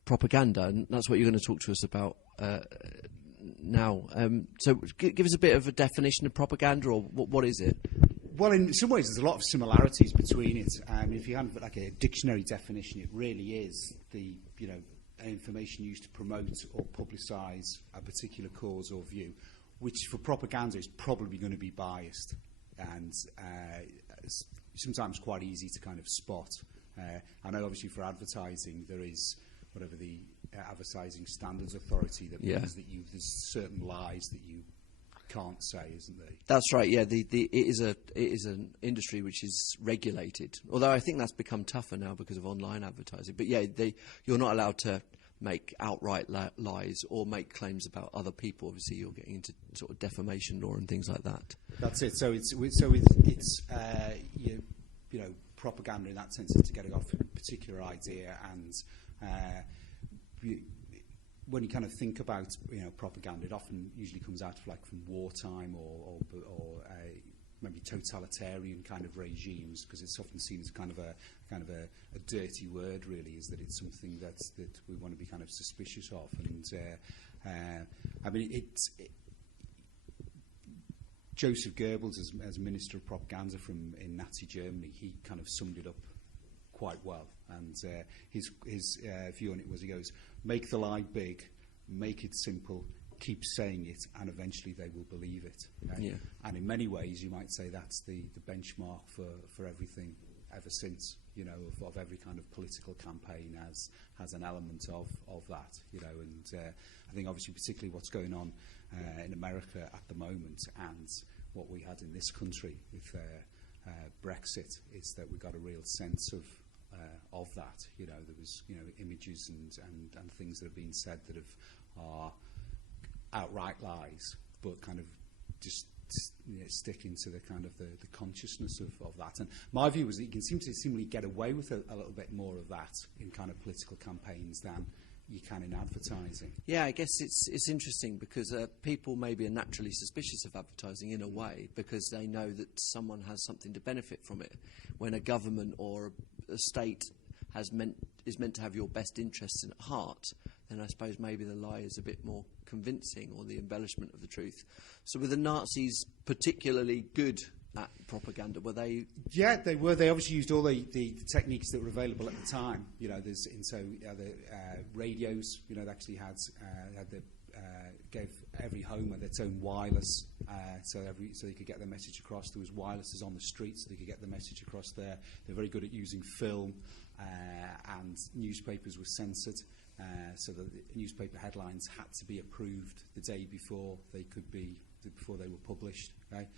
propaganda, and that's what you're going to talk to us about now. So give us a bit of a definition of propaganda, or what is it? Well, in some ways, there's a lot of similarities between it. If you have like a dictionary definition, it really is the information used to promote or publicise a particular cause or view, which for propaganda is probably going to be biased and sometimes quite easy to kind of spot. I know obviously for advertising there is whatever the Advertising Standards Authority that means that there's certain lies that you can't say, isn't there? That's right. Yeah, it is an industry which is regulated. Although I think that's become tougher now because of online advertising. But yeah, you're not allowed to make outright lies or make claims about other people. Obviously, you're getting into sort of defamation law and things like that. That's it. So it's propaganda in that sense is to get off a particular idea, and when you kind of think about propaganda, it often usually comes out of from wartime or maybe totalitarian kind of regimes, because it's often seen as kind of a dirty word. Really, is that it's something that we want to be kind of suspicious of. And I mean, Joseph Goebbels, as Minister of Propaganda in Nazi Germany, he kind of summed it up quite well. And his view on it was, he goes, make the lie big, make it simple, keep saying it, and eventually they will believe it. And in many ways, you might say that's the benchmark for everything ever since, of every kind of political campaign has an element of that, and I think obviously particularly what's going on in America at the moment, and what we had in this country with Brexit, is that we got a real sense of that. There was images and things that have been said that are outright lies, but kind of just sticking to the kind of the consciousness of that. And my view was that you can seemingly get away with a little bit more of that in kind of political campaigns than you can in advertising. Yeah, I guess it's interesting because people maybe are naturally suspicious of advertising in a way, because they know that someone has something to benefit from it. When a government or a state is meant to have your best interests at heart, and I suppose maybe the lie is a bit more convincing, or the embellishment of the truth. So were the Nazis particularly good at propaganda? Were they? Yeah, they were. They obviously used all the techniques that were available at the time. You know, the radios. You know, they actually gave every home its own wireless, so they could get their message across. There was wirelesses on the street, so they could get the message across there. They're very good at using film, and newspapers were censored, so that the newspaper headlines had to be approved the day before they were published. Okay,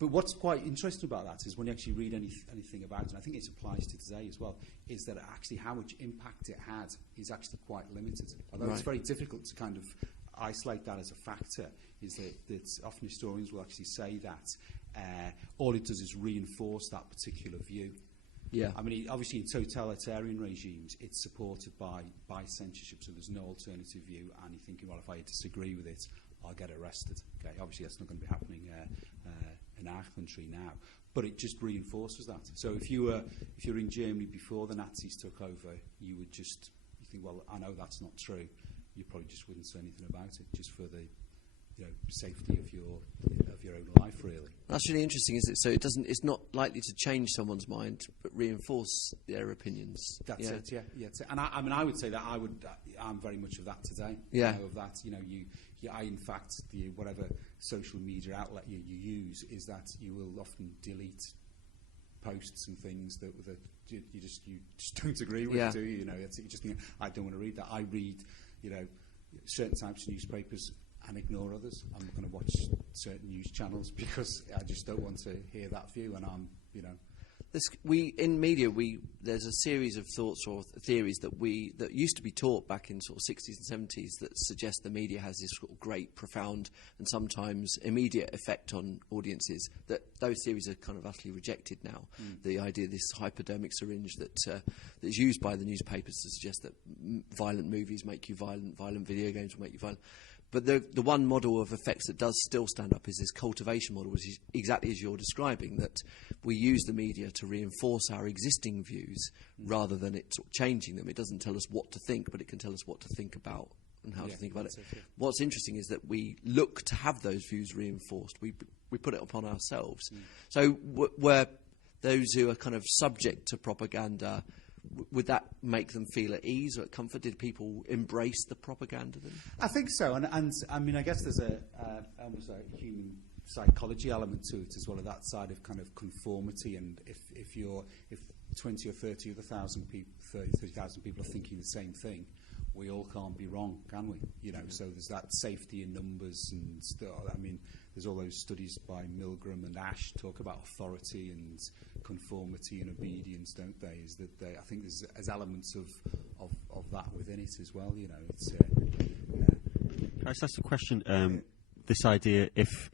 but what's quite interesting about that is when you actually read anything about it, and I think it applies to today as well, is that actually how much impact it had is actually quite limited. Although it's very difficult to kind of isolate that as a factor, is that often historians will actually say that all it does is reinforce that particular view. Yeah. I mean, obviously in totalitarian regimes, it's supported by censorship, so there's no alternative view, and you're thinking, well, if I disagree with it, I'll get arrested. Okay, obviously that's not going to be happening in our country now, but it just reinforces that. So if you're in Germany before the Nazis took over, you think, well, I know that's not true. You probably just wouldn't say anything about it, just for the safety of your own life, really. That's really interesting, is it? So it's not likely to change someone's mind, but reinforce their opinions. That's it. Yeah. And I would say that I'm very much of that today. Yeah. Of that, in fact, whatever social media outlet you use, is that you will often delete posts and things that you just don't agree with, do you? You know, you just think, I don't want to read that. I read, certain types of newspapers and ignore others. I'm not going to watch certain news channels because I just don't want to hear that view, and I'm. In media, there's a series of thoughts or theories that used to be taught back in sort of 60s and 70s that suggest the media has this sort of great, profound, and sometimes immediate effect on audiences. That those theories are kind of utterly rejected now. The idea of this hypodermic syringe that is used by the newspapers to suggest that violent movies make you violent, violent video games will make you violent. But the one model of effects that does still stand up is this cultivation model, which is exactly as you're describing, that we use the media to reinforce our existing views rather than it sort of changing them. It doesn't tell us what to think, but it can tell us what to think about and how to think about it. What's interesting is that we look to have those views reinforced. We put it upon ourselves. So were those who are kind of subject to propaganda, would that make them feel at ease or at comfort? Did people embrace the propaganda then? I think so, and I mean, I guess there's almost a human psychology element to it as well, of that side of kind of conformity, and if 20 or 30,000 people are thinking the same thing, we all can't be wrong, can we? So there's that safety in numbers, and I mean, there's all those studies by Milgram and Ash talk about authority and conformity and obedience, don't they? I think there's elements of that within it as well. It's. Can I just ask a question? This idea, if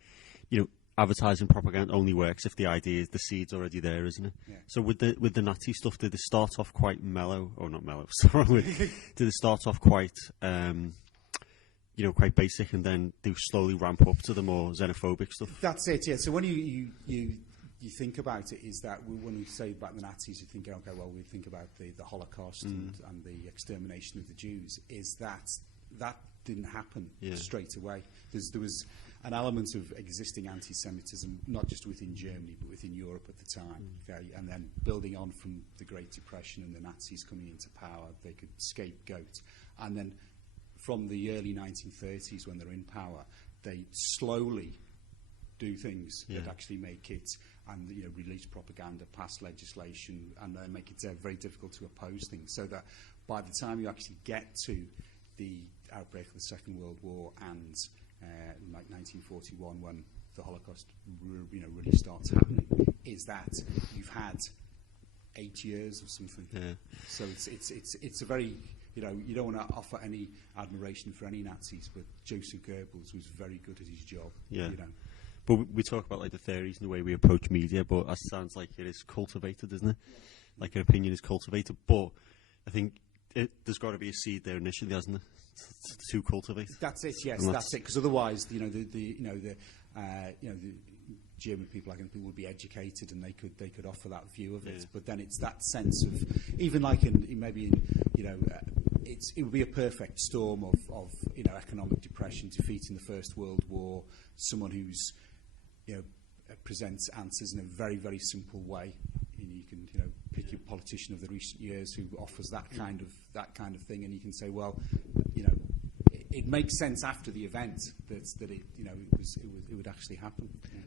advertising propaganda only works if the idea is the seed's already there, isn't it? Yeah. So with the Nazi stuff, did it start off quite mellow, or not mellow? Sorry, did it start off quite quite basic, and then they slowly ramp up to the more xenophobic stuff? That's it. Yeah. So when you think about it, is that when we say about the Nazis, you think, okay, well, we think about the Holocaust and the extermination of the Jews. Is that didn't happen straight away? There was an element of existing anti-Semitism, not just within Germany, but within Europe at the time. Okay? And then building on from the Great Depression and the Nazis coming into power, they could scapegoat. And then from the early 1930s, when they're in power, they slowly do things that actually make it, and release propaganda, pass legislation, and make it very difficult to oppose things. So that by the time you actually get to the outbreak of the Second World War and like 1941, when the Holocaust really starts happening, is that you've had 8 years of something. Yeah. So it's a very, you don't want to offer any admiration for any Nazis, but Joseph Goebbels was very good at his job. Yeah. But we talk about like the theories and the way we approach media, but it sounds like it is cultivated, isn't it? Yeah. Like an opinion is cultivated, but I think there's got to be a seed there initially, hasn't it? To cultivate. That's it. Yes, that's it. Because otherwise, the German people, would be educated, and they could offer that view of it. But then it's that sense of, even like maybe in it would be a perfect storm of economic depression, defeat in the First World War, someone who's presents answers in a very, very simple way. You can pick your politician of the recent years who offers that kind of thing, and you can say, well, it makes sense after the event that it would actually happen. Yeah.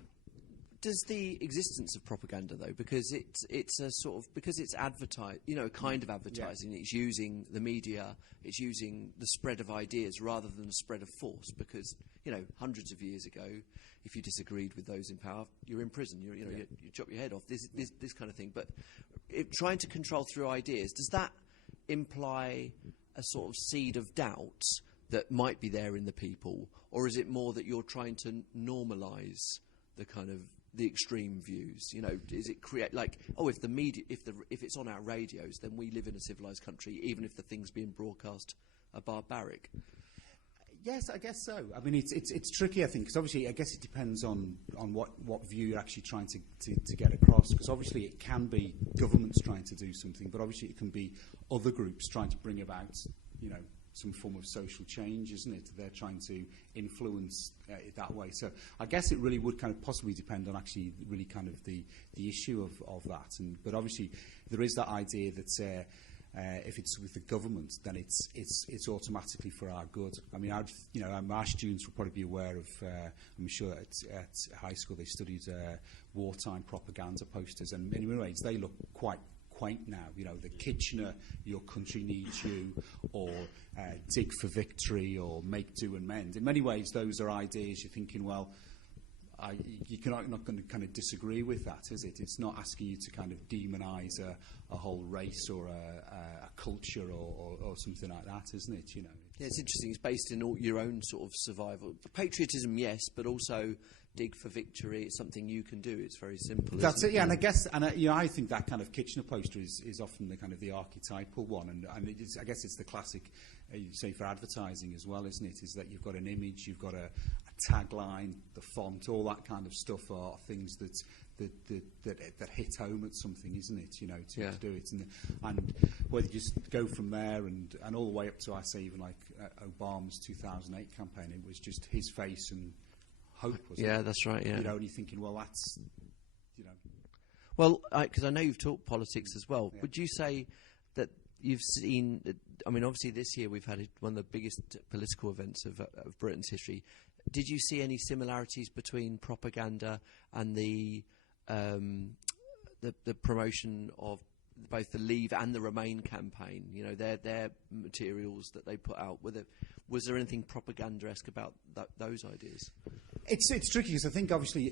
Does the existence of propaganda, though, because it's a sort of, because it's kind of advertising, it's using the media, it's using the spread of ideas rather than the spread of force, because hundreds of years ago, if you disagreed with those in power, you're in prison, you chop your head off, this kind of thing. But trying to control through ideas, does that imply a sort of seed of doubt that might be there in the people, or is it more that you're trying to normalise the kind of the extreme views? Is it create like, if the media, if it's on our radios, then we live in a civilized country, even if the things being broadcast are barbaric? Yes, I guess so. I mean, it's tricky, I think, because obviously, I guess it depends on what view you're actually trying to get across. Because obviously, it can be governments trying to do something, but obviously, it can be other groups trying to bring about, some form of social change, isn't it? They're trying to influence it that way. So I guess it really would kind of possibly depend on actually really kind of the issue of that. But obviously there is that idea that if it's with the government, then it's automatically for our good. I mean, our students will probably be aware of. I'm sure at high school they studied wartime propaganda posters, and in many ways they look quite quaint now. The Kitchener, your country needs you, or dig for victory, or make do and mend. In many ways, those are ideas you're thinking, well, you're not going to kind of disagree with that, is it? It's not asking you to kind of demonise a whole race or a culture or something like that, isn't it? Yeah, it's interesting. It's based in all your own sort of survival. Patriotism, yes, but also dig for victory. It's something you can do. It's very simple. That's it, yeah. And I guess, I think that kind of Kitchener poster is often the kind of the archetypal one, and it is, I guess it's the classic, you say for advertising as well, isn't it? Is that you've got an image, you've got a tagline, the font, all that kind of stuff are things that hit home at something, isn't it? To do it, and whether you just go from there and all the way up to, I say, even like Obama's 2008 campaign, it was just his face and hope, wasn't it? Yeah, that's right. Yeah, and you're thinking, well, that's, Well, because I know you've talked politics as well. Yeah. Would you say that you've seen? I mean, obviously this year we've had one of the biggest political events of Britain's history. Did you see any similarities between propaganda and the promotion of both the Leave and the Remain campaign? Their materials that they put out. Was there anything propaganda-esque about those ideas? It's tricky because I think obviously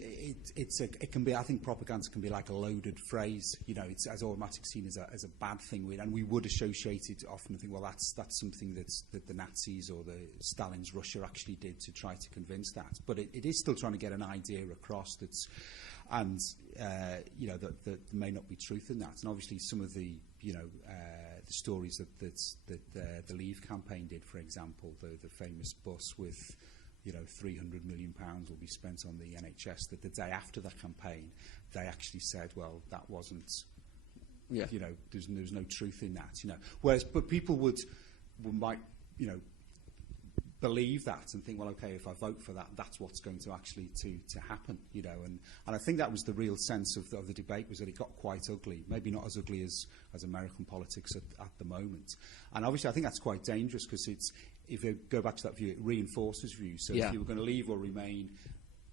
it can be. I think propaganda can be like a loaded phrase. It's as automatically seen as a bad thing, and we would associate it often. Think, well, that's something that the Nazis or the Stalin's Russia actually did to try to convince that. But it is still trying to get an idea across that's, and that there may not be truth in that. And obviously some of the the stories that the Leave campaign did, for example, the famous bus with. 300 million pounds will be spent on the NHS. That the day after that campaign, they actually said, well, that wasn't. Yeah. There's no truth in that. Whereas, but people might believe that and think, well, okay, if I vote for that, that's what's going to actually to happen. And I think that was the real sense of the debate, was that it got quite ugly. Maybe not as ugly as American politics at the moment. And obviously, I think that's quite dangerous because if you go back to that view, it reinforces views. So if you were going to leave or remain,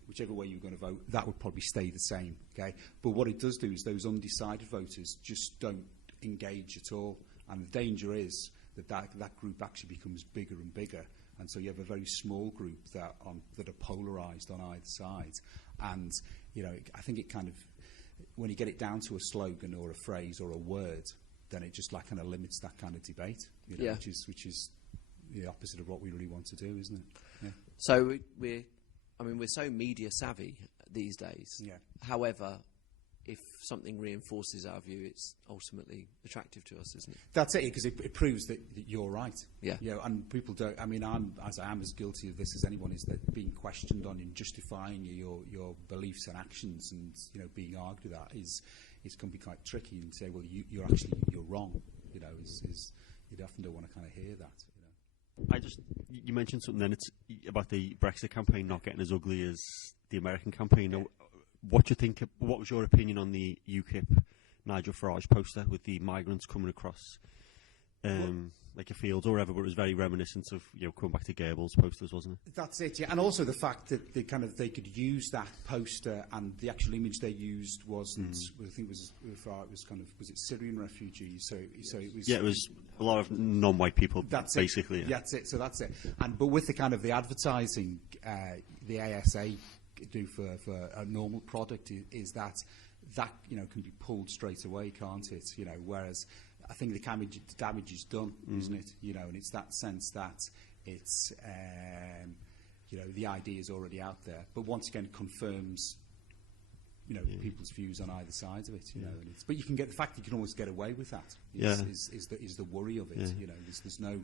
whichever way you were going to vote, that would probably stay the same. Okay, but what it does do is those undecided voters just don't engage at all, and the danger is that group actually becomes bigger and bigger, and so you have a very small group that are polarised on either side. And I think it kind of, when you get it down to a slogan or a phrase or a word, then it just kind of limits that kind of debate. Which is the opposite of what we really want to do, isn't it? Yeah. So we're so media savvy these days. Yeah. However, if something reinforces our view, it's ultimately attractive to us, isn't it? That's it, because it proves that you're right. Yeah. And people don't. I mean, I am as guilty of this as anyone is, that being questioned on and justifying your beliefs and actions, and being argued at is can be quite tricky, and say, well, you're wrong. you often don't want to kind of hear that. You mentioned something then. It's about the Brexit campaign not getting as ugly as the American campaign. Yeah. What do you think? What was your opinion on the UKIP Nigel Farage poster with the migrants coming across, like a field or whatever? But it was very reminiscent of coming back to Goebbels posters, wasn't it? That's it. Yeah, and also the fact that they could use that poster, and the actual image they used wasn't. I think was it Syrian refugees? So it was. Yeah, it was a lot of non-white people. That's basically. It. Yeah. That's it. So that's it. But with the advertising, the ASA do for a normal product is that can be pulled straight away, can't it? Whereas I think the damage is done, isn't it? And it's that sense that it's the idea is already out there, but once again confirms people's views on either side of it. But you can get the fact that you can always get away with that. Is the worry of it? Yeah. There's no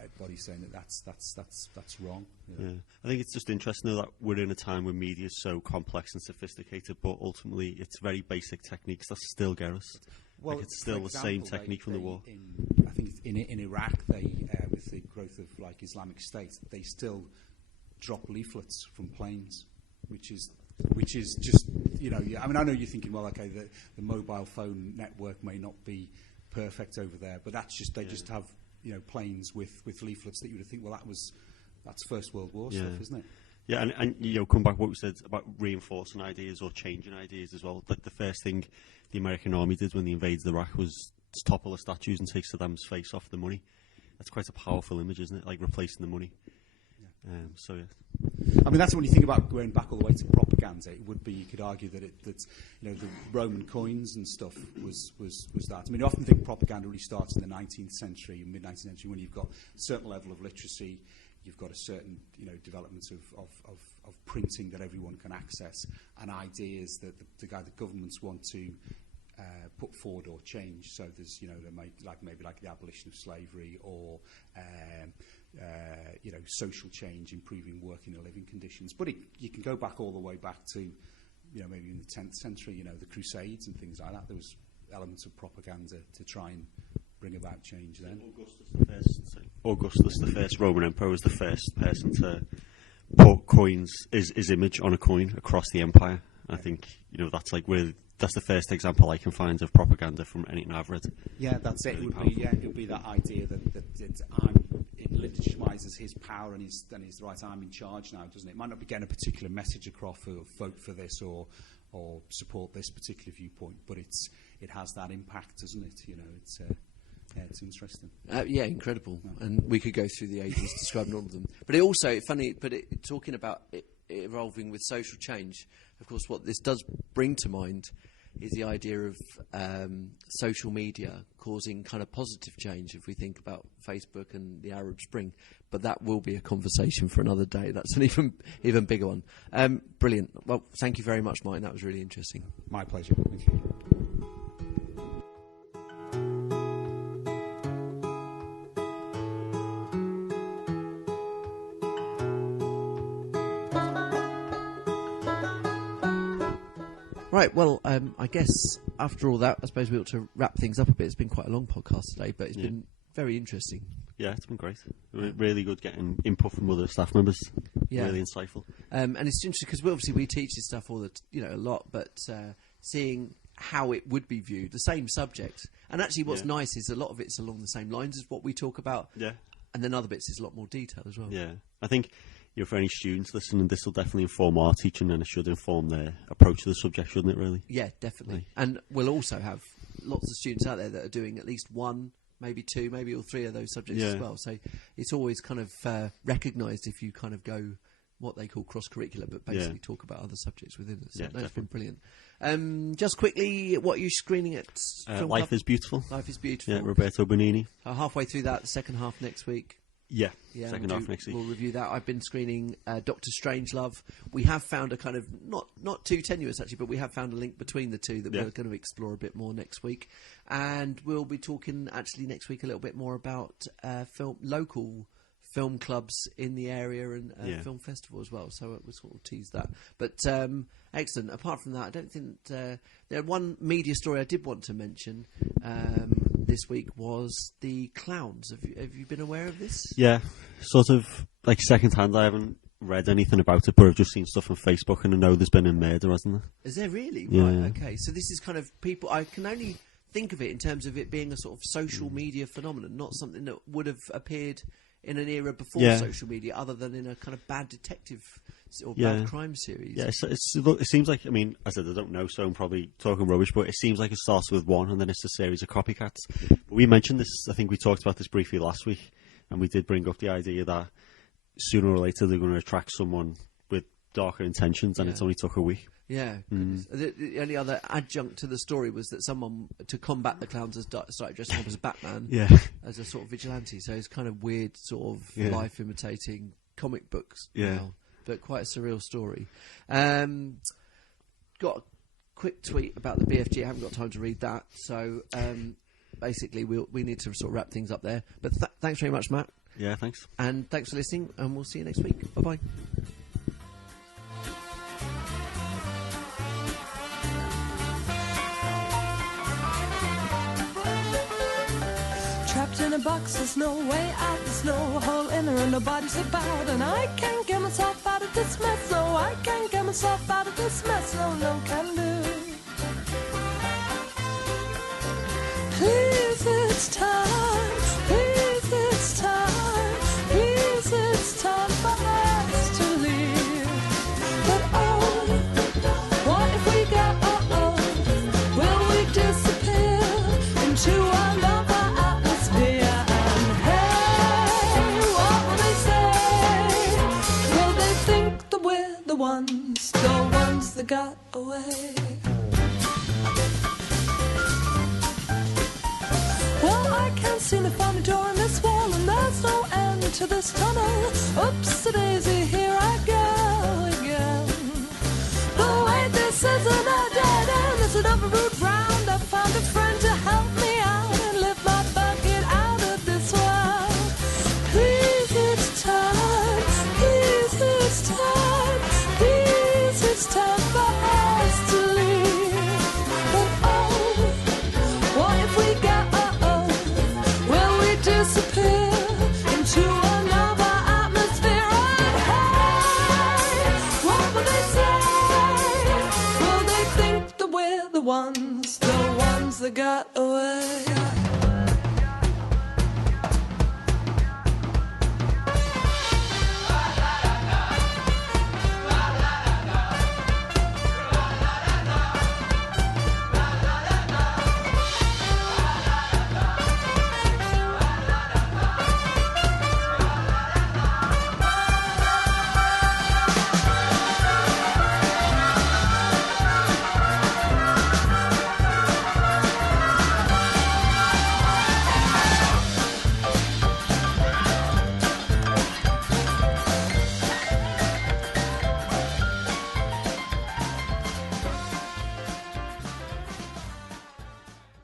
everybody's saying that's wrong. Yeah, I think it's just interesting that we're in a time where media is so complex and sophisticated, but ultimately it's very basic techniques that still get us. Well, it's still the same technique from the war. I think in Iraq, they with the growth of Islamic State, they still drop leaflets from planes, which is just I mean, I know you're thinking, well, okay, the mobile phone network may not be perfect over there, but that's just just have planes with leaflets that you would think, well, that's First World War stuff, isn't it? Yeah, and come back what we said about reinforcing ideas or changing ideas as well. Like the first thing the American army did when they invaded Iraq was to topple the statues and take Saddam's face off the money. That's quite a powerful image, isn't it? Like replacing the money. Yeah. I mean, that's when you think about going back all the way to propaganda. It would be, you could argue that the Roman coins and stuff was that. I mean, you often think propaganda really starts in the 19th century, mid-19th century, when you've got a certain level of literacy, you've got a certain developments of printing that everyone can access, and ideas that the governments want to put forward or change. So there's maybe the abolition of slavery or social change, improving working and living conditions. But you can go back all the way back to maybe in the 10th century, the Crusades and things like that. There was elements of propaganda to try and bring about change then. Augustus the first Roman emperor was the first person to put his image on a coin across the empire. I think that's the first example I can find of propaganda from anything I've read. Yeah, that's it. It would be that idea that it legitimises his power and he's the right. I'm in charge now, doesn't it? It might not be getting a particular message across, or vote for this or support this particular viewpoint, but it has that impact, doesn't it? It's interesting. Incredible. Yeah. And we could go through the ages describing all of them. But it also, talking about it evolving with social change, of course, what this does bring to mind is the idea of social media causing kind of positive change if we think about Facebook and the Arab Spring. But that will be a conversation for another day. That's an even bigger one. Brilliant. Well, thank you very much, Martin. That was really interesting. My pleasure. Thank you. Right, well, I guess after all that, I suppose we ought to wrap things up a bit. It's been quite a long podcast today, but it's been very interesting. Yeah, it's been great. Really good getting input from other staff members. Yeah. Really insightful. And it's interesting because we teach this stuff a lot, but seeing how it would be viewed, the same subject. And actually what's nice is a lot of it's along the same lines as what we talk about. Yeah. And then other bits is a lot more detail as well. Yeah. I think for any students listening, this will definitely inform our teaching, and it should inform their approach to the subject, shouldn't it, really? Yeah, definitely. And we'll also have lots of students out there that are doing at least one, maybe two, maybe all three of those subjects as well. So it's always kind of recognised if you kind of go what they call cross-curricular, but basically talk about other subjects within it. So that's been brilliant. Just quickly, what are you screening at Film Life Club? is Beautiful. Life is Beautiful. Yeah, Roberto Benigni. Halfway through that, the second half next week. Yeah, second half next week. We'll review that. I've been screening Dr. Strangelove. We have found a kind of, not too tenuous actually, but we have found a link between the two that we're going to explore a bit more next week. And we'll be talking actually next week a little bit more about local film clubs in the area and film festival as well. So we'll sort of tease that. But excellent. Apart from that, I don't think... one media story I did want to mention... this week was the clowns. Have you been aware of this? Yeah, sort of like second hand. I haven't read anything about it, but I've just seen stuff on Facebook, and I know there's been a murder, hasn't there? Is there really? Yeah, right. yeah. Okay. So this is kind of people. I can only think of it in terms of it being a sort of social media phenomenon, not something that would have appeared in an era before social media, other than in a kind of bad detective or bad crime series. Yeah, it seems like, I mean, as I said, I don't know, so I'm probably talking rubbish, but it seems like it starts with one and then it's a series of copycats. But we mentioned this, I think we talked about this briefly last week, and we did bring up the idea that sooner or later they're going to attract someone with darker intentions, and it's only took a week. Yeah. The only other adjunct to the story was that someone, to combat the clowns, has started dressing up as Batman as a sort of vigilante. So it's kind of weird sort of life imitating comic books now, but quite a surreal story. Got a quick tweet about the BFG. I haven't got time to read that. So basically we need to sort of wrap things up there. But thanks very much, Matt. Yeah, thanks. And thanks for listening, and we'll see you next week. Bye-bye. Trapped in a box, there's no way out, there's no hole in her, and nobody's about, and I can't get myself out of this mess, no, I can't get myself out of this mess, no can do. Please, it's time, please, it's time, please, it's time for us to leave. But oh, what if we go, will we disappear into another atmosphere? And hey, what will they say? Will they think that we're the ones that got away? Well, I can't seem to find a door in this wall, and there's no end to this tunnel. Oops-a-daisy, here I go again. But wait, this isn't a dead end, it's another route round. I found a friend to help me out and lift my bucket out of this world. Please, it's time, please, it's time, please, it's time for us to leave. But oh, what if we go? Disappear into another atmosphere. And hey, what will they say? Will they think that we're the ones that got